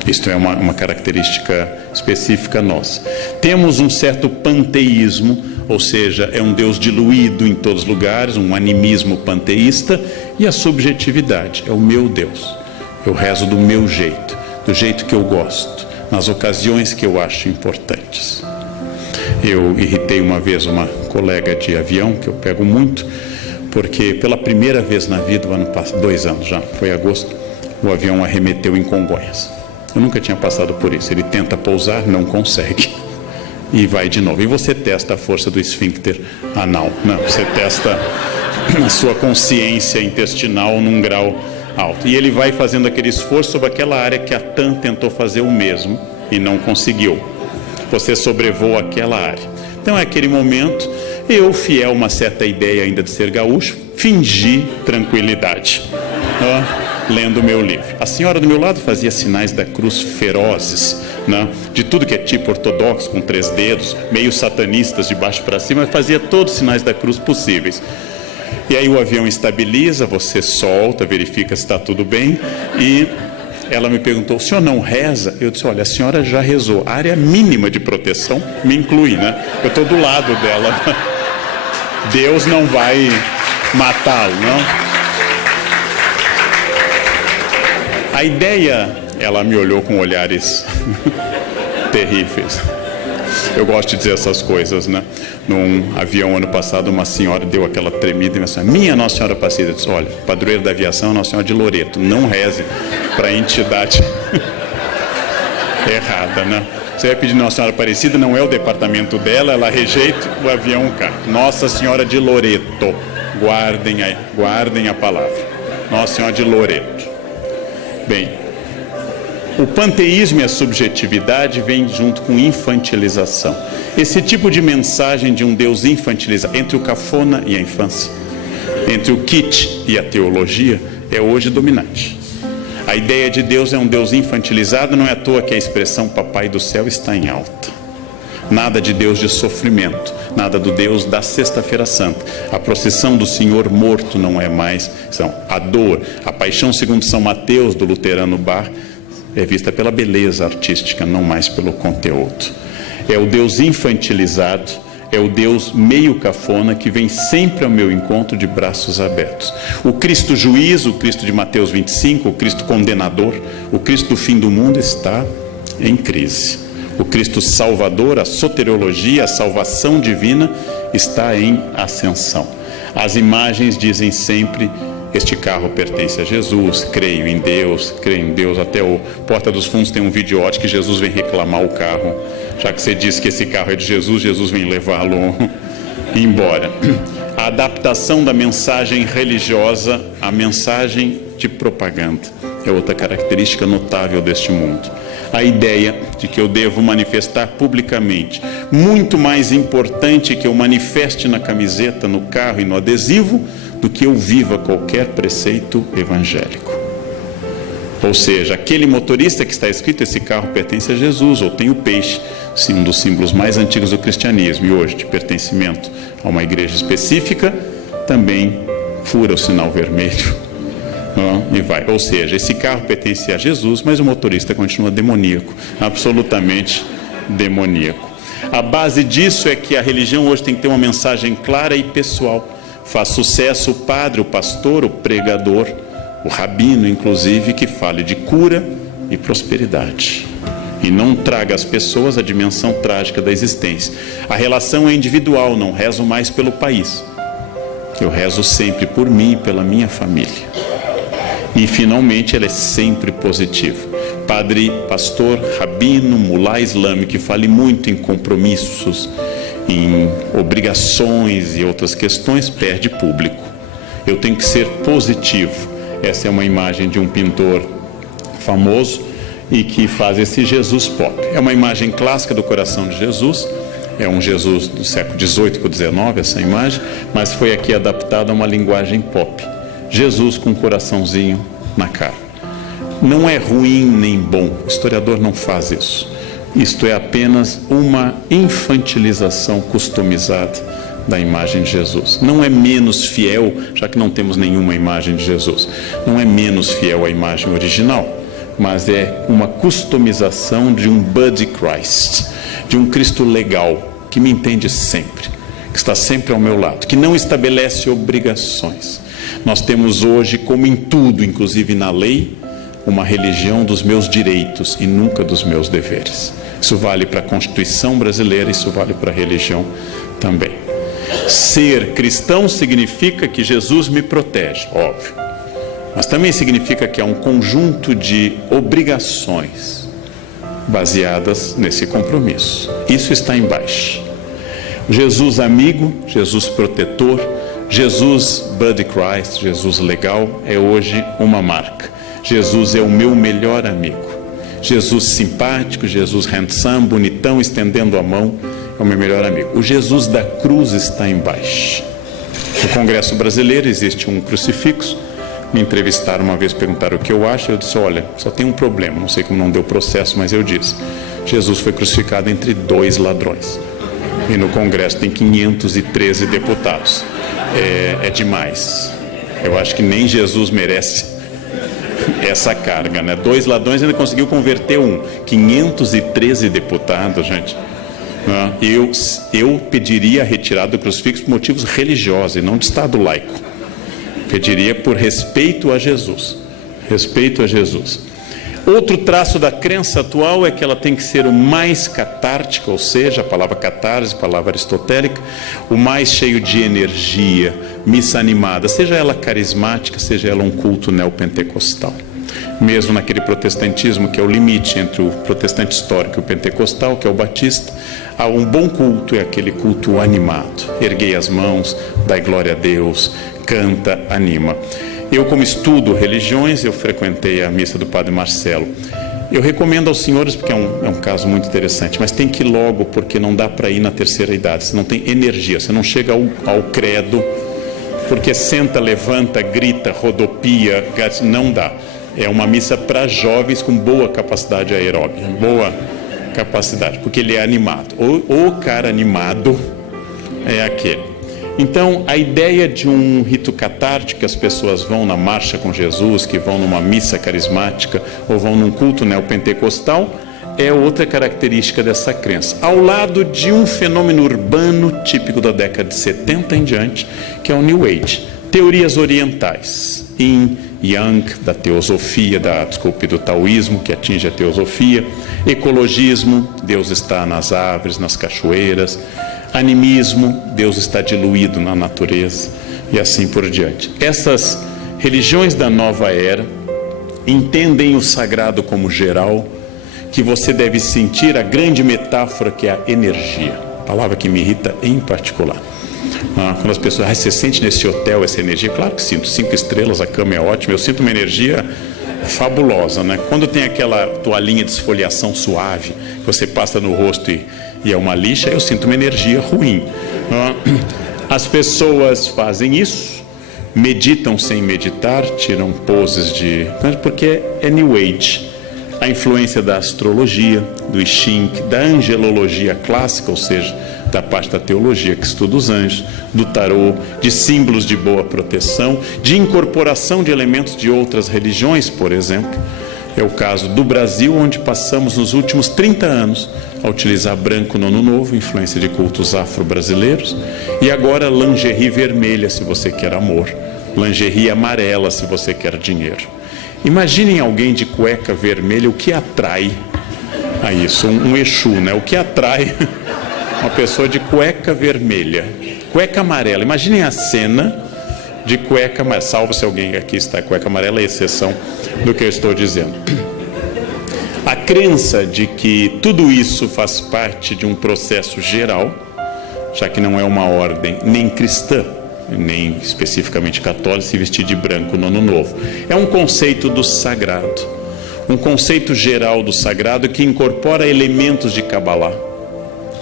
Isto é uma característica específica nossa. Temos um certo panteísmo, ou seja, é um Deus diluído em todos os lugares, um animismo panteísta, e a subjetividade, é o meu Deus. Eu rezo do meu jeito, do jeito que eu gosto, nas ocasiões que eu acho importantes. Eu irritei uma vez uma colega de avião, que eu pego muito, porque pela primeira vez na vida, 2 anos já, foi em agosto, o avião arremeteu em Congonhas. Eu nunca tinha passado por isso. Ele tenta pousar, não consegue. E vai de novo. E você testa a força do esfíncter anal. Não, você testa a sua consciência intestinal num grau alto. E ele vai fazendo aquele esforço sobre aquela área que a TAM tentou fazer o mesmo e não conseguiu. Você sobrevoa aquela área. Então, é aquele momento, eu, fiel a uma certa ideia ainda de ser gaúcho, fingi tranquilidade. Lendo o meu livro. A senhora do meu lado fazia sinais da cruz ferozes, né? De tudo que é tipo ortodoxo, com 3 dedos, meio satanistas de baixo para cima, mas fazia todos os sinais da cruz possíveis. E aí o avião estabiliza, você solta, verifica se está tudo bem, e ela me perguntou, o senhor não reza? Eu disse, olha, a senhora já rezou. A área mínima de proteção me inclui, né? Eu estou do lado dela. Deus não vai matá-lo, não? A ideia, ela me olhou com olhares terríveis. Eu gosto de dizer essas coisas, né? Num avião ano passado, uma senhora deu aquela tremida e me disse, minha Nossa Senhora Aparecida. Eu disse, olha, padroeira da aviação é Nossa Senhora de Loreto. Não reze para a entidade errada, né? Você vai pedir Nossa Senhora Aparecida, não é o departamento dela, ela rejeita, o avião cai. Nossa Senhora de Loreto. Guardem a palavra. Nossa Senhora de Loreto. Bem, o panteísmo e a subjetividade vêm junto com infantilização. Esse tipo de mensagem de um Deus infantilizado, entre o cafona e a infância, entre o kit e a teologia, é hoje dominante. A ideia de Deus é um Deus infantilizado, não é à toa que a expressão Papai do Céu está em alta. Nada de Deus de sofrimento, nada do Deus da Sexta-feira Santa. A procissão do Senhor morto não é mais, a dor, a paixão segundo São Mateus do luterano Bach é vista pela beleza artística, não mais pelo conteúdo. É o Deus infantilizado, é o Deus meio cafona que vem sempre ao meu encontro de braços abertos. O Cristo juiz, o Cristo de Mateus 25, o Cristo condenador, o Cristo do fim do mundo está em crise. O Cristo Salvador, a soteriologia, a salvação divina está em ascensão. As imagens dizem sempre, este carro pertence a Jesus, creio em Deus, até o Porta dos Fundos tem um videote que Jesus vem reclamar o carro, já que você disse que esse carro é de Jesus, Jesus vem levá-lo embora. A adaptação da mensagem religiosa à mensagem de propaganda é outra característica notável deste mundo. A ideia de que eu devo manifestar publicamente, muito mais importante que eu manifeste na camiseta, no carro e no adesivo, do que eu viva qualquer preceito evangélico. Ou seja, aquele motorista que está escrito, esse carro pertence a Jesus, ou tem o peixe, um dos símbolos mais antigos do cristianismo, e hoje de pertencimento a uma igreja específica, também fura o sinal vermelho. E vai. Ou seja, esse carro pertence a Jesus, mas o motorista continua demoníaco, absolutamente demoníaco. A base disso é que a religião hoje tem que ter uma mensagem clara e pessoal. Faz sucesso o padre, o pastor, o pregador, o rabino, inclusive, que fale de cura e prosperidade. E não traga às pessoas a dimensão trágica da existência. A relação é individual, não rezo mais pelo país. Eu rezo sempre por mim e pela minha família. E, finalmente, ela é sempre positiva. Padre, pastor, rabino, mulá islâmico, que fale muito em compromissos, em obrigações e outras questões, perde público. Eu tenho que ser positivo. Essa é uma imagem de um pintor famoso e que faz esse Jesus pop. É uma imagem clássica do coração de Jesus. É um Jesus do século XVIII com XIX, essa imagem, mas foi aqui adaptada a uma linguagem pop. Jesus com um coraçãozinho na cara. Não é ruim nem bom, o historiador não faz isso. Isto é apenas uma infantilização customizada da imagem de Jesus. Não é menos fiel, já que não temos nenhuma imagem de Jesus. Não é menos fiel à imagem original, mas é uma customização de um Buddy Christ, de um Cristo legal, que me entende sempre, que está sempre ao meu lado, que não estabelece obrigações. Nós temos hoje, como em tudo, inclusive na lei, uma religião dos meus direitos e nunca dos meus deveres. Isso vale para a Constituição brasileira, isso vale para a religião também. Ser cristão significa que Jesus me protege, óbvio. Mas também significa que há um conjunto de obrigações baseadas nesse compromisso. Isso está embaixo. Jesus amigo, Jesus protetor, Jesus Buddy Christ, Jesus legal, é hoje uma marca. Jesus é o meu melhor amigo. Jesus simpático, Jesus handsome, bonitão, estendendo a mão, é o meu melhor amigo. O Jesus da cruz está embaixo. No Congresso Brasileiro existe um crucifixo. Me entrevistaram uma vez, perguntaram o que eu acho. Eu disse, olha, só tem um problema, não sei como não deu processo, mas eu disse, Jesus foi crucificado entre 2 ladrões. E no Congresso tem 513 deputados. É demais. Eu acho que nem Jesus merece essa carga, né? 2 ladrões ainda conseguiu converter um. 513 deputados, gente. Eu pediria a retirada do crucifixo por motivos religiosos e não de Estado laico. Pediria por respeito a Jesus. Respeito a Jesus. Outro traço da crença atual é que ela tem que ser o mais catártica, ou seja, a palavra catarse, palavra aristotélica, o mais cheio de energia, missa animada, seja ela carismática, seja ela um culto neopentecostal. Mesmo naquele protestantismo que é o limite entre o protestante histórico e o pentecostal, que é o batista, há um bom culto, é aquele culto animado. Erguei as mãos, dai glória a Deus, canta, anima. Eu, como estudo religiões, eu frequentei a missa do Padre Marcelo. Eu recomendo aos senhores, porque é um caso muito interessante, mas tem que ir logo, porque não dá para ir na terceira idade. Você não tem energia, você não chega ao credo, porque senta, levanta, grita, rodopia, não dá. É uma missa para jovens com boa capacidade aeróbica, boa capacidade, porque ele é animado. O cara animado é aquele. Então, a ideia de um rito catártico, que as pessoas vão na marcha com Jesus, que vão numa missa carismática ou vão num culto neopentecostal, é outra característica dessa crença. Ao lado de um fenômeno urbano típico da década de 70 em diante, que é o New Age. Teorias orientais, Yin, Yang, da teosofia, do taoísmo, que atinge a teosofia, ecologismo, Deus está nas árvores, nas cachoeiras, animismo, Deus está diluído na natureza, e assim por diante. Essas Religiões da nova era entendem o sagrado como geral, que você deve sentir a grande metáfora que é a energia, palavra que me irrita em particular. Quando as pessoas, você sente nesse hotel essa energia? Claro que sinto, 5 estrelas, a cama é ótima, eu sinto uma energia fabulosa, né? Quando tem aquela toalhinha de esfoliação suave, que você passa no rosto e é uma lixa, eu sinto uma energia ruim. As pessoas fazem isso, meditam sem meditar, tiram poses porque é New Age. A influência da astrologia, do I Ching, da angelologia clássica, ou seja, da parte da teologia que estuda os anjos, do tarô, de símbolos de boa proteção, de incorporação de elementos de outras religiões, por exemplo. É o caso do Brasil, onde passamos nos últimos 30 anos a utilizar branco no Ano Novo, influência de cultos afro-brasileiros, e agora lingerie vermelha, se você quer amor, lingerie amarela, se você quer dinheiro. Imaginem alguém de cueca vermelha, o que atrai a isso? Um Exu, né? O que atrai uma pessoa de cueca vermelha, cueca amarela? Imaginem a cena de cueca amarela, salvo se alguém aqui está cueca amarela, é exceção do que eu estou dizendo. A crença de que tudo isso faz parte de um processo geral, já que não é uma ordem nem cristã, nem especificamente católica, se vestir de branco no Ano Novo. É um conceito do sagrado, um conceito geral do sagrado que incorpora elementos de Kabbalah,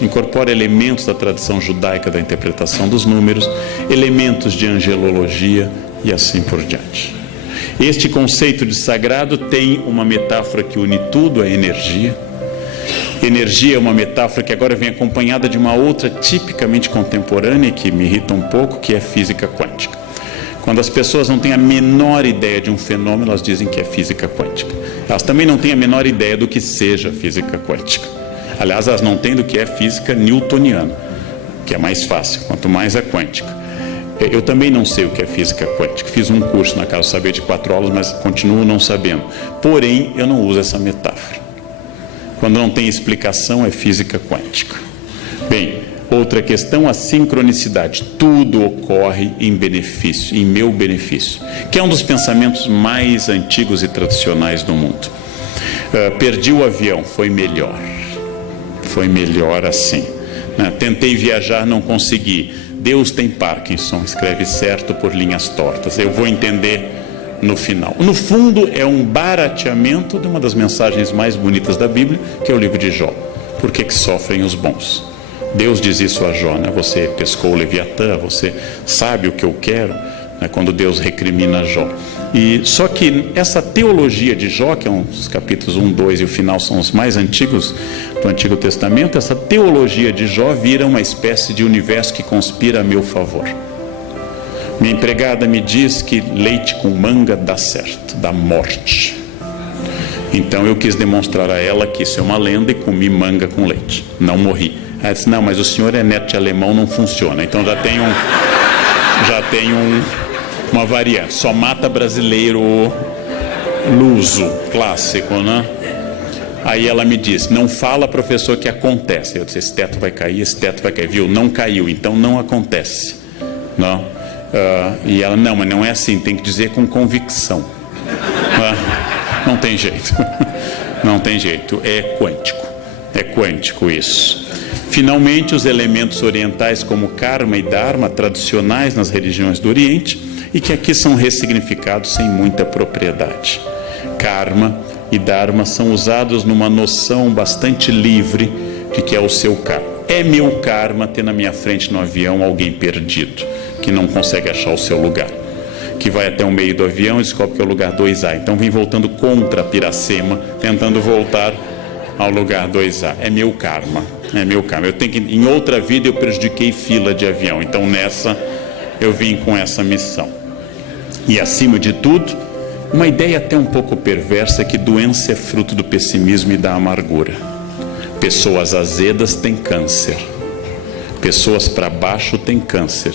incorpora elementos da tradição judaica da interpretação dos números, elementos de angelologia e assim por diante. Este conceito de sagrado tem uma metáfora que une tudo, a energia. Energia é uma metáfora que agora vem acompanhada de uma outra tipicamente contemporânea, que me irrita um pouco, que é física quântica. Quando as pessoas não têm a menor ideia de um fenômeno, elas dizem que é física quântica. Elas também não têm a menor ideia do que seja física quântica. Aliás, elas não têm do que é física newtoniana, que é mais fácil, quanto mais é quântica. Eu também não sei o que é física quântica. Fiz um curso na Casa do Saber de 4 aulas, mas continuo não sabendo. Porém, eu não uso essa metáfora. Quando não tem explicação, é física quântica. Bem, outra questão, a sincronicidade. Tudo ocorre em benefício, em meu benefício, que é um dos pensamentos mais antigos e tradicionais do mundo. Perdi o avião, foi melhor. Foi melhor assim. Tentei viajar, não consegui. Deus tem Parkinson, escreve certo por linhas tortas. Eu vou entender no final. No fundo, é um barateamento de uma das mensagens mais bonitas da Bíblia, que é o livro de Jó. Por que sofrem os bons? Deus diz isso a Jó, né? Você pescou o Leviatã, você sabe o que eu quero, né? Quando Deus recrimina Jó. E só que essa teologia de Jó, que é os capítulos 1, 2 e o final são os mais antigos do Antigo Testamento, essa teologia de Jó vira uma espécie de universo que conspira a meu favor. Minha empregada me diz que leite com manga dá certo, dá morte. Então eu quis demonstrar a ela que isso é uma lenda e comi manga com leite. Não morri. Ela disse, não, mas o senhor é neto de alemão, não funciona. Então já tem uma variante. Só mata brasileiro luso, clássico, né? Aí ela me disse, não fala, professor, que acontece. Eu disse, esse teto vai cair, viu? Não caiu, então não acontece. Não. E ela, não, mas não é assim, tem que dizer com convicção. Não tem jeito. Não tem jeito, é quântico isso. Finalmente, os elementos orientais como karma e dharma, tradicionais nas religiões do Oriente, e que aqui são ressignificados sem muita propriedade. Karma e dharma são usados numa noção bastante livre de que é o seu karma. É meu karma ter na minha frente no avião alguém perdido, que não consegue achar o seu lugar, que vai até o meio do avião e descobre que é o lugar 2A. Então vem voltando contra Piracema, tentando voltar ao lugar 2A. É meu karma. Eu tenho que, em outra vida eu prejudiquei fila de avião, então nessa eu vim com essa missão. E acima de tudo, uma ideia até um pouco perversa, que doença é fruto do pessimismo e da amargura. Pessoas azedas têm câncer, pessoas para baixo têm câncer.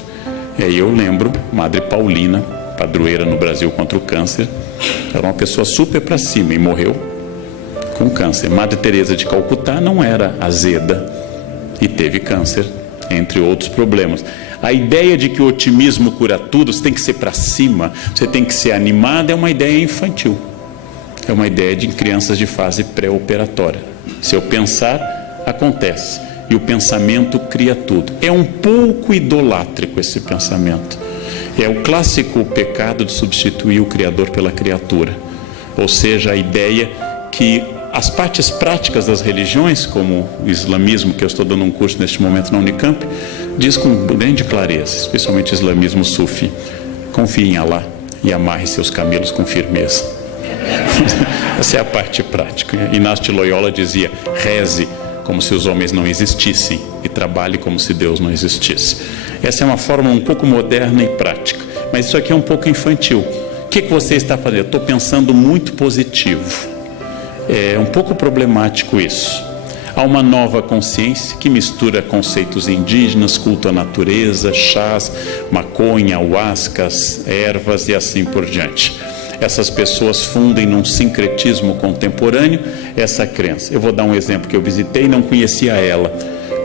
E aí eu lembro, Madre Paulina, padroeira no Brasil contra o câncer, era uma pessoa super para cima e morreu com câncer. Madre Teresa de Calcutá não era azeda e teve câncer, entre outros problemas. A ideia de que o otimismo cura tudo, você tem que ser para cima, você tem que ser animado, é uma ideia infantil. É uma ideia de crianças de fase pré-operatória. Se eu pensar, acontece. E o pensamento cria tudo. É um pouco idolátrico esse pensamento. É o clássico pecado de substituir o Criador pela criatura. Ou seja, a ideia que as partes práticas das religiões, como o islamismo, que eu estou dando um curso neste momento na Unicamp, diz com grande clareza, especialmente o islamismo sufi: confie em Allah e amarre seus camelos com firmeza. Essa é a parte prática. Inácio de Loyola dizia: reze como se os homens não existissem e trabalhe como se Deus não existisse. Essa é uma forma um pouco moderna e prática, mas isso aqui é um pouco infantil. O que você está fazendo? Estou pensando muito positivo. É um pouco problemático isso. Há uma nova consciência que mistura conceitos indígenas, culto à natureza, chás, maconha, ayahuascas, ervas e assim por diante. Essas pessoas fundem num sincretismo contemporâneo essa crença. Eu vou dar um exemplo que eu visitei e não conhecia ela.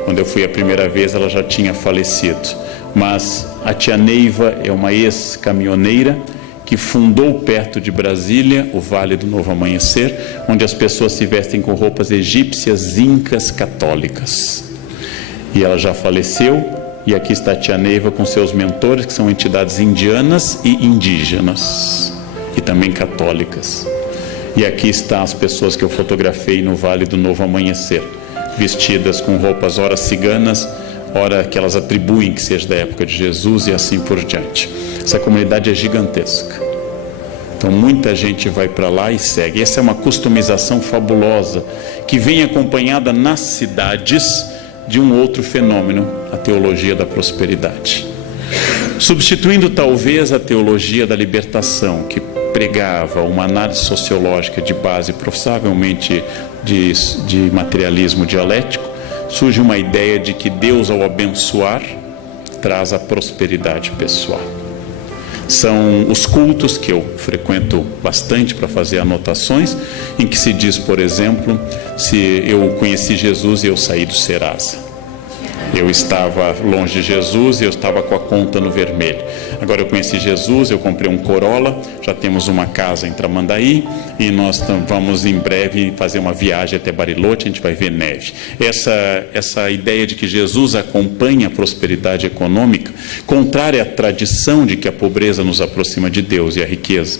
Quando eu fui a primeira vez, ela já tinha falecido. Mas a tia Neiva é uma ex-caminhoneira que fundou perto de Brasília o Vale do Novo Amanhecer, onde as pessoas se vestem com roupas egípcias, incas, católicas. E ela já faleceu, e aqui está a tia Neiva com seus mentores, que são entidades indianas e indígenas, e também católicas. E aqui estão as pessoas que eu fotografei no Vale do Novo Amanhecer, vestidas com roupas ora ciganas, ora que elas atribuem que seja da época de Jesus e assim por diante. Essa comunidade é gigantesca. Então muita gente vai para lá e segue. Essa é uma customização fabulosa que vem acompanhada nas cidades de um outro fenômeno, a teologia da prosperidade. Substituindo talvez a teologia da libertação, que pregava uma análise sociológica de base provavelmente de materialismo dialético, surge uma ideia de que Deus, ao abençoar, traz a prosperidade pessoal. São os cultos que eu frequento bastante para fazer anotações, em que se diz, por exemplo, se eu conheci Jesus e eu saí do Serasa. Eu estava longe de Jesus e eu estava com a conta no vermelho. Agora eu conheci Jesus, eu comprei um Corolla, já temos uma casa em Tramandaí e nós vamos em breve fazer uma viagem até Bariloche, a gente vai ver neve. Essa ideia de que Jesus acompanha a prosperidade econômica, contrária à tradição de que a pobreza nos aproxima de Deus e a riqueza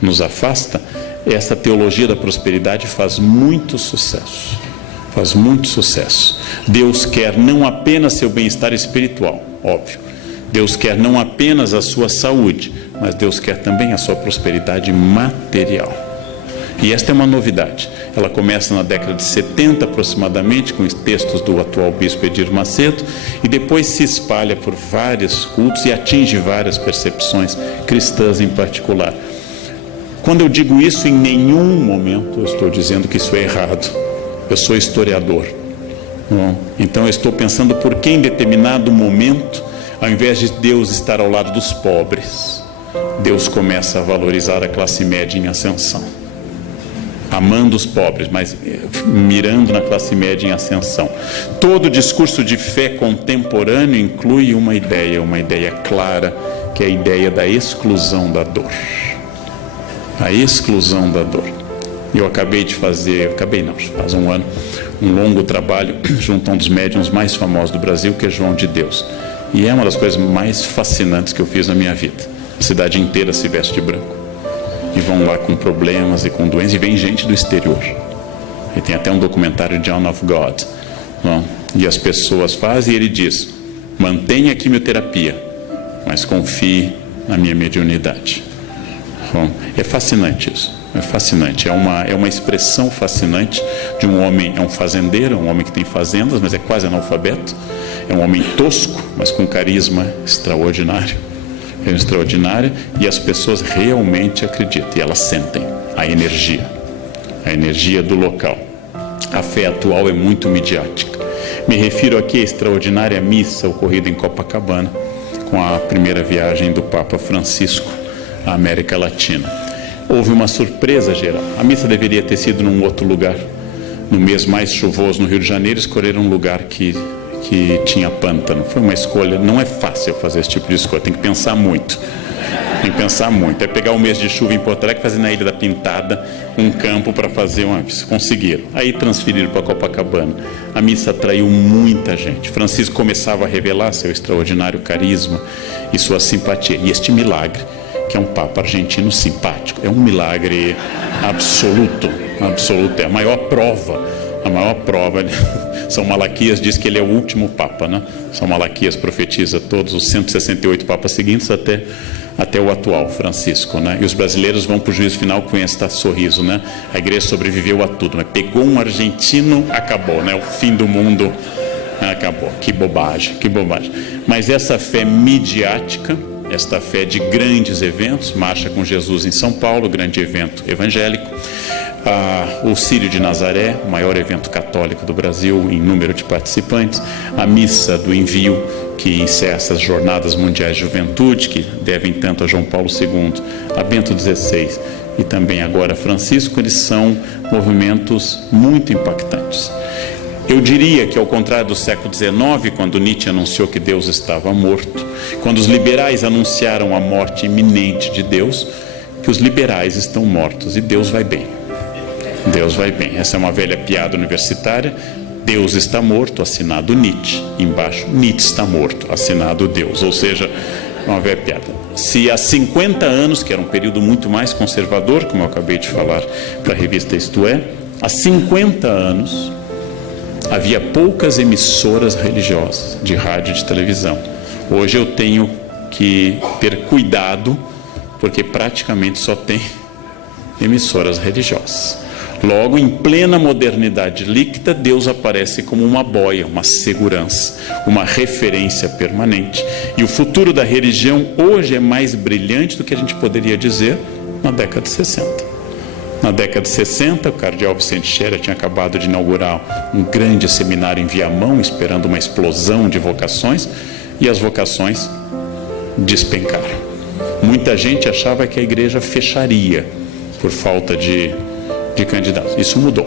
nos afasta, essa teologia da prosperidade faz muito sucesso. Faz muito sucesso. Deus quer não apenas seu bem-estar espiritual, óbvio. Deus quer não apenas a sua saúde, mas Deus quer também a sua prosperidade material. E esta é uma novidade. Ela começa na década de 70 aproximadamente, com os textos do atual bispo Edir Macedo, e depois se espalha por vários cultos e atinge várias percepções cristãs em particular. Quando eu digo isso, em nenhum momento eu estou dizendo que isso é errado. Eu sou historiador. Então eu estou pensando por que em determinado momento, ao invés de Deus estar ao lado dos pobres, Deus começa a valorizar a classe média em ascensão. Amando os pobres, mas mirando na classe média em ascensão. Todo discurso de fé contemporâneo inclui uma ideia clara, que é a ideia da exclusão da dor. A exclusão da dor. Eu acabei de fazer, faz um ano, um longo trabalho junto a um dos médiuns mais famosos do Brasil, que é João de Deus. E é uma das coisas mais fascinantes que eu fiz na minha vida. A cidade inteira se veste de branco. E vão lá com problemas e com doenças, e vem gente do exterior. E tem até um documentário, John of God. E as pessoas fazem, e ele diz: mantenha a quimioterapia, mas confie na minha mediunidade. É fascinante isso. É fascinante, é uma expressão fascinante de um homem, é um fazendeiro, um homem que tem fazendas, mas é quase analfabeto, é um homem tosco, mas com carisma extraordinário, e as pessoas realmente acreditam, e elas sentem a energia do local. A fé atual é muito midiática. Me refiro aqui à extraordinária missa ocorrida em Copacabana, com a primeira viagem do Papa Francisco à América Latina. Houve uma surpresa geral. A missa deveria ter sido num outro lugar. No mês mais chuvoso no Rio de Janeiro, escolheram um lugar que que tinha pântano. Foi uma escolha, não é fácil fazer esse tipo de escolha, tem que pensar muito. Tem que pensar muito. É pegar o mês de chuva em Porto Alegre, fazer na Ilha da Pintada um campo para fazer uma... Conseguiram. Aí transferiram para Copacabana. A missa atraiu muita gente. Francisco começava a revelar seu extraordinário carisma e sua simpatia. E este milagre, que é um Papa argentino simpático, é um milagre absoluto. Absoluto. É a maior prova. A maior prova, São Malaquias diz que ele é o último Papa, né? São Malaquias profetiza todos os 168 Papas seguintes até o atual, Francisco, né? E os brasileiros vão para o juízo final com esse sorriso, né? A igreja sobreviveu a tudo, mas pegou um argentino, acabou, né? O fim do mundo acabou. Que bobagem, que bobagem. Mas essa fé midiática, esta fé de grandes eventos, Marcha com Jesus em São Paulo, grande evento evangélico, o Círio de Nazaré, o maior evento católico do Brasil em número de participantes, a Missa do Envio, que encerra essas Jornadas Mundiais de Juventude, que devem tanto a João Paulo II, a Bento XVI e também agora a Francisco, eles são movimentos muito impactantes. Eu diria que, ao contrário do século XIX, quando Nietzsche anunciou que Deus estava morto, quando os liberais anunciaram a morte iminente de Deus, que os liberais estão mortos e Deus vai bem. Deus vai bem. Essa é uma velha piada universitária. Deus está morto, assinado Nietzsche. Embaixo, Nietzsche está morto, assinado Deus. Ou seja, é uma velha piada. Se há 50 anos, que era um período muito mais conservador, como eu acabei de falar para a revista Isto É, há 50 anos havia poucas emissoras religiosas de rádio e de televisão. Hoje eu tenho que ter cuidado, porque praticamente só tem emissoras religiosas. Logo, em plena modernidade líquida, Deus aparece como uma boia, uma segurança, uma referência permanente. E o futuro da religião hoje é mais brilhante do que a gente poderia dizer na década de 60. Na década de 60, o cardeal Vicente Scherer tinha acabado de inaugurar um grande seminário em Viamão, esperando uma explosão de vocações, e as vocações despencaram. Muita gente achava que a igreja fecharia por falta de candidatos. Isso mudou.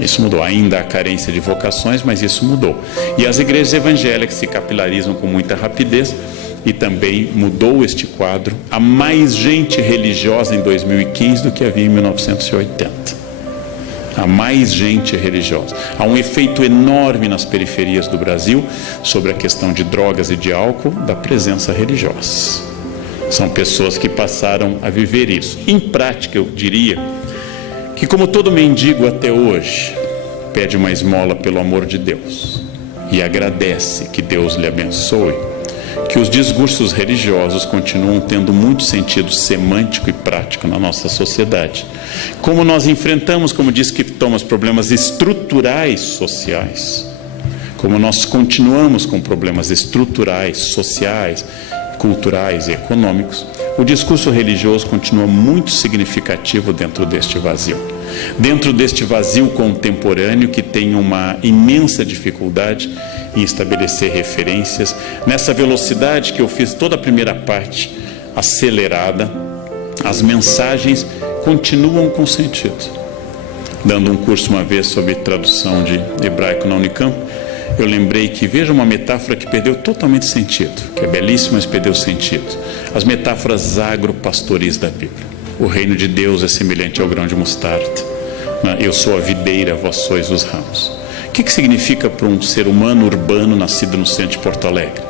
Isso mudou. Ainda há carência de vocações, mas isso mudou. E as igrejas evangélicas se capilarizam com muita rapidez e também mudou este quadro. Há mais gente religiosa em 2015 do que havia em 1980. Há mais gente religiosa. Há um efeito enorme nas periferias do Brasil sobre a questão de drogas e de álcool da presença religiosa. São pessoas que passaram a viver isso. Em prática, eu diria que, como todo mendigo até hoje, pede uma esmola pelo amor de Deus e agradece que Deus lhe abençoe, que os discursos religiosos continuam tendo muito sentido semântico e prático na nossa sociedade. Como nós enfrentamos, como diz que Thomas, problemas estruturais sociais, como nós continuamos com problemas estruturais, sociais, culturais e econômicos, o discurso religioso continua muito significativo dentro deste vazio. Dentro deste vazio contemporâneo que tem uma imensa dificuldade em estabelecer referências, nessa velocidade que eu fiz toda a primeira parte acelerada, as mensagens continuam com sentido. Dando um curso uma vez sobre tradução de hebraico na Unicamp, eu lembrei que, veja uma metáfora que perdeu totalmente sentido, que é belíssima, mas perdeu sentido. As metáforas agropastoris da Bíblia. O reino de Deus é semelhante ao grão de mostarda. Eu sou a videira, vós sois os ramos. O que significa para um ser humano urbano nascido no centro de Porto Alegre?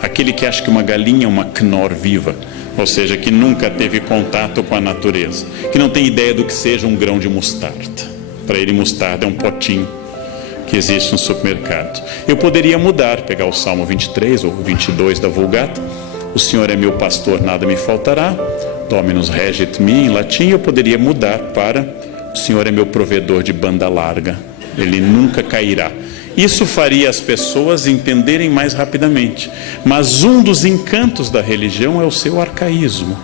Aquele que acha que uma galinha é uma Knorr viva, ou seja, que nunca teve contato com a natureza, que não tem ideia do que seja um grão de mostarda. Para ele, mostarda é um potinho que existe no supermercado. Eu poderia mudar, pegar o Salmo 23 ou 22 da Vulgata. O Senhor é meu pastor, nada me faltará. Dominus regit me, em latim. Eu poderia mudar para: o Senhor é meu provedor de banda larga, ele nunca cairá. Isso faria as pessoas entenderem mais rapidamente. Mas um dos encantos da religião é o seu arcaísmo.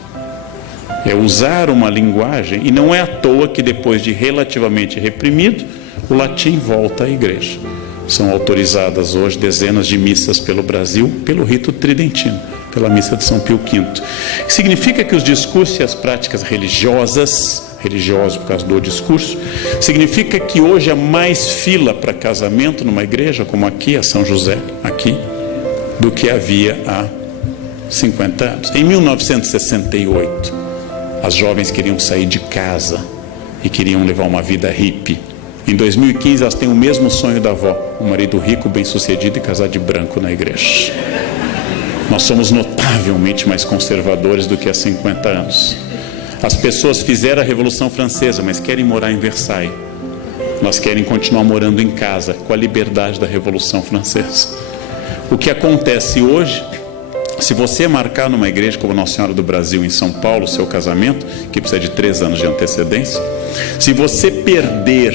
É usar uma linguagem, e não é à toa que, depois de relativamente reprimido, o latim volta à igreja. São autorizadas hoje dezenas de missas pelo Brasil, pelo rito tridentino, pela missa de São Pio V. Significa que os discursos e as práticas religiosas religiosos por causa do discurso, significa que hoje há mais fila para casamento numa igreja como aqui, a São José, aqui, do que havia há 50 anos. Em 1968, as jovens queriam sair de casa e queriam levar uma vida hippie. Em 2015, elas têm o mesmo sonho da avó, um marido rico, bem-sucedido e casar de branco na igreja. Nós somos notavelmente mais conservadores do que há 50 anos. As pessoas fizeram a Revolução Francesa, mas querem morar em Versailles. Elas querem continuar morando em casa, com a liberdade da Revolução Francesa. O que acontece hoje, se você marcar numa igreja como Nossa Senhora do Brasil, em São Paulo, seu casamento, que precisa de 3 anos de antecedência, se você perder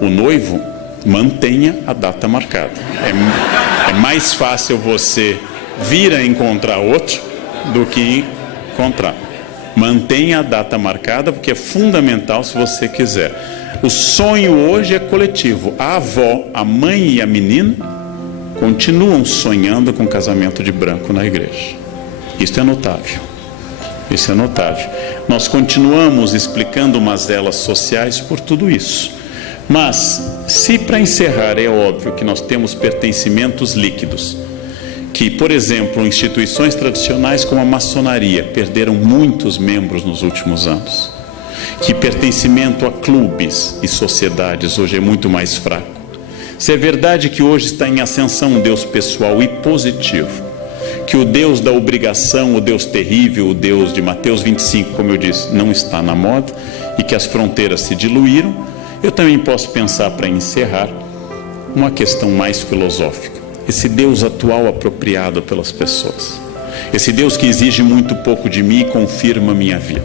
o noivo, mantenha a data marcada. É mais fácil você vir a encontrar outro do que encontrar. Mantenha a data marcada, porque é fundamental se você quiser. O sonho hoje é coletivo. A avó, a mãe e a menina continuam sonhando com casamento de branco na igreja. Isso é notável. Isso é notável. Nós continuamos explicando mazelas sociais por tudo isso. Mas, se para encerrar é óbvio que nós temos pertencimentos líquidos, que, por exemplo, instituições tradicionais como a maçonaria perderam muitos membros nos últimos anos, que pertencimento a clubes e sociedades hoje é muito mais fraco. Se é verdade que hoje está em ascensão um Deus pessoal e positivo, que o Deus da obrigação, o Deus terrível, o Deus de Mateus 25, como eu disse, não está na moda, e que as fronteiras se diluíram, eu também posso pensar, para encerrar, uma questão mais filosófica. Esse Deus atual apropriado pelas pessoas, esse Deus que exige muito pouco de mim e confirma a minha vida,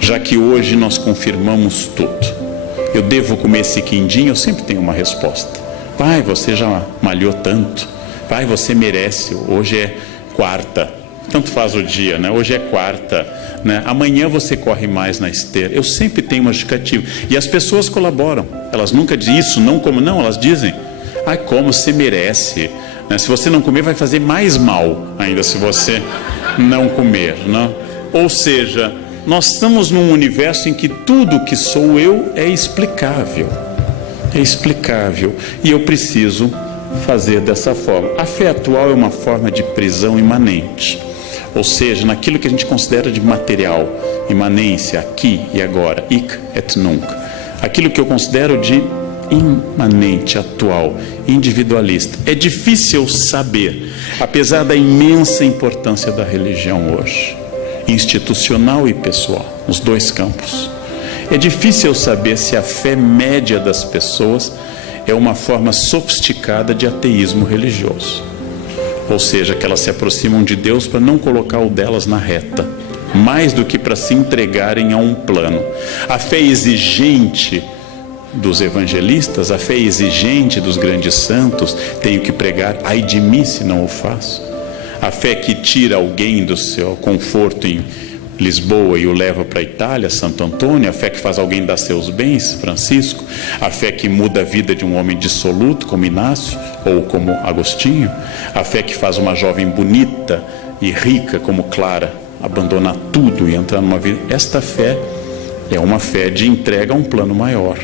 já que hoje nós confirmamos tudo. Eu devo comer esse quindim? Eu sempre tenho uma resposta. Pai, você já malhou tanto. Pai, você merece. Hoje é quarta. Tanto faz o dia, né? Hoje é quarta, né? Amanhã você corre mais na esteira. Eu sempre tenho uma justificativa. E as pessoas colaboram. Elas nunca dizem isso, não como não. Elas dizem, ai, como você merece. Né? Se você não comer, vai fazer mais mal ainda se você não comer, né? Ou seja, nós estamos num universo em que tudo que sou eu é explicável. É explicável. E eu preciso fazer dessa forma. A fé atual é uma forma de prisão imanente. Ou seja, naquilo que a gente considera de material, imanência, aqui e agora, hic et nunc. Aquilo que eu considero de imanente, atual, individualista. É difícil saber, apesar da imensa importância da religião hoje, institucional e pessoal, nos dois campos. É difícil saber se a fé média das pessoas é uma forma sofisticada de ateísmo religioso. Ou seja, que elas se aproximam de Deus para não colocar o delas na reta, mais do que para se entregarem a um plano. A fé exigente dos evangelistas, a fé exigente dos grandes santos, tenho que pregar, ai de mim se não o faço. A fé que tira alguém do seu conforto em Lisboa e o leva para a Itália, Santo Antônio, a fé que faz alguém dar seus bens, Francisco, a fé que muda a vida de um homem dissoluto, como Inácio, ou como Agostinho, a fé que faz uma jovem bonita e rica, como Clara, abandonar tudo e entrar numa vida. Esta fé é uma fé de entrega a um plano maior.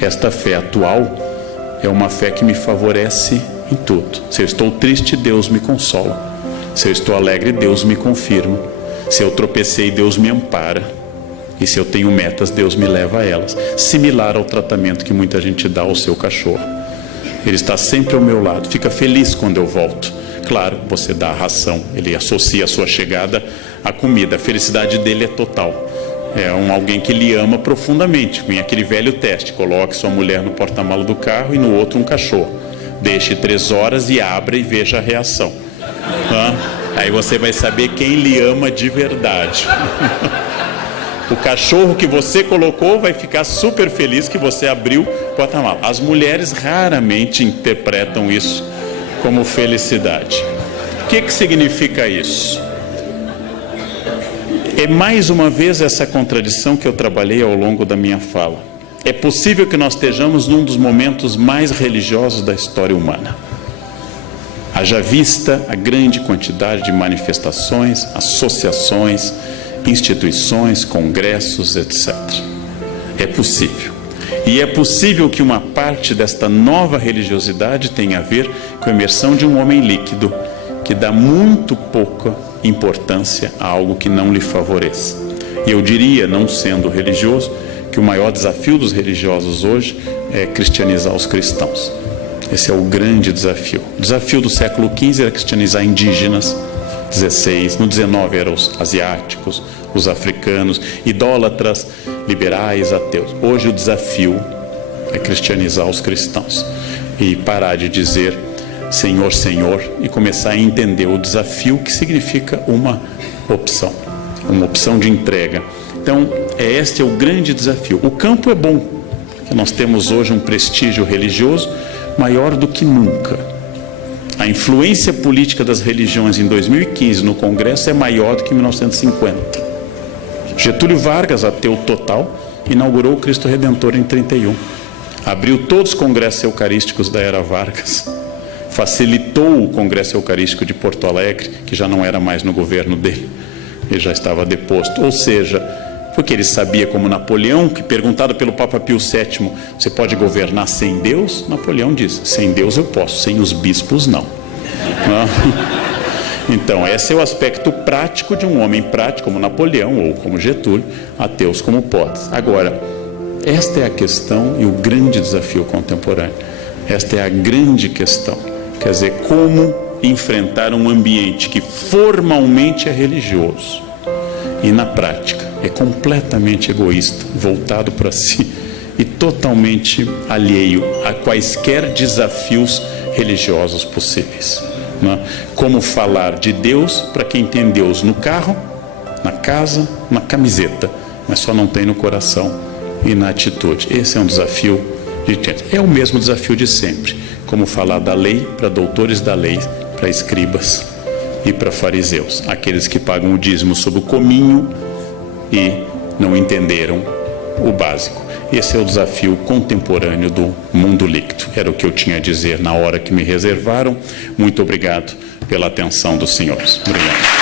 Esta fé atual é uma fé que me favorece em tudo. Se eu estou triste, Deus me consola. Se eu estou alegre, Deus me confirma. Se eu tropecei, Deus me ampara. E se eu tenho metas, Deus me leva a elas. Similar ao tratamento que muita gente dá ao seu cachorro. Ele está sempre ao meu lado, fica feliz quando eu volto. Claro, você dá a ração, ele associa a sua chegada à comida. A felicidade dele é total. É alguém que lhe ama profundamente. Vem aquele velho teste, coloque sua mulher no porta-malas do carro e no outro um cachorro. Deixe 3 horas e abra e veja a reação. Aí você vai saber quem lhe ama de verdade. O cachorro que você colocou vai ficar super feliz que você abriu o porta-malas. As mulheres raramente interpretam isso como felicidade. O que significa isso? É mais uma vez essa contradição que eu trabalhei ao longo da minha fala. É possível que nós estejamos num dos momentos mais religiosos da história humana. Haja vista a grande quantidade de manifestações, associações instituições, congressos, etc. É possível. E é possível que uma parte desta nova religiosidade tenha a ver com a imersão de um homem líquido, que dá muito pouca importância a algo que não lhe favoreça. E eu diria, não sendo religioso, que o maior desafio dos religiosos hoje é cristianizar os cristãos. Esse é o grande desafio. O desafio do século XV era cristianizar indígenas, 16, no 19 eram os asiáticos, os africanos, idólatras, liberais, ateus. Hoje o desafio é cristianizar os cristãos e parar de dizer Senhor, Senhor, e começar a entender o desafio que significa uma opção de entrega. Então, este é o grande desafio. O campo é bom, porque nós temos hoje um prestígio religioso maior do que nunca. A influência política das religiões em 2015 no Congresso é maior do que em 1950. Getúlio Vargas, ateu total, inaugurou o Cristo Redentor em 31. Abriu todos os congressos eucarísticos da era Vargas. Facilitou o Congresso Eucarístico de Porto Alegre, que já não era mais no governo dele. Ele já estava deposto. Ou seja, porque ele sabia, como Napoleão, que perguntado pelo Papa Pio VII, você pode governar sem Deus? Napoleão diz, sem Deus eu posso, sem os bispos não. Então, esse é o aspecto prático de um homem prático como Napoleão ou como Getúlio, ateus como Potes. Agora, esta é a questão e o grande desafio contemporâneo. Esta é a grande questão. Quer dizer, como enfrentar um ambiente que formalmente é religioso e na prática é completamente egoísta, voltado para si e totalmente alheio a quaisquer desafios religiosos possíveis. Como falar de Deus para quem tem Deus no carro, na casa, na camiseta, mas só não tem no coração e na atitude. Esse é um desafio é o mesmo desafio de sempre. Como falar da lei para doutores da lei, para escribas e para fariseus, aqueles que pagam o dízimo sob o cominho e não entenderam o básico. Esse é o desafio contemporâneo do mundo líquido. Era o que eu tinha a dizer na hora que me reservaram. Muito obrigado pela atenção dos senhores. Obrigado.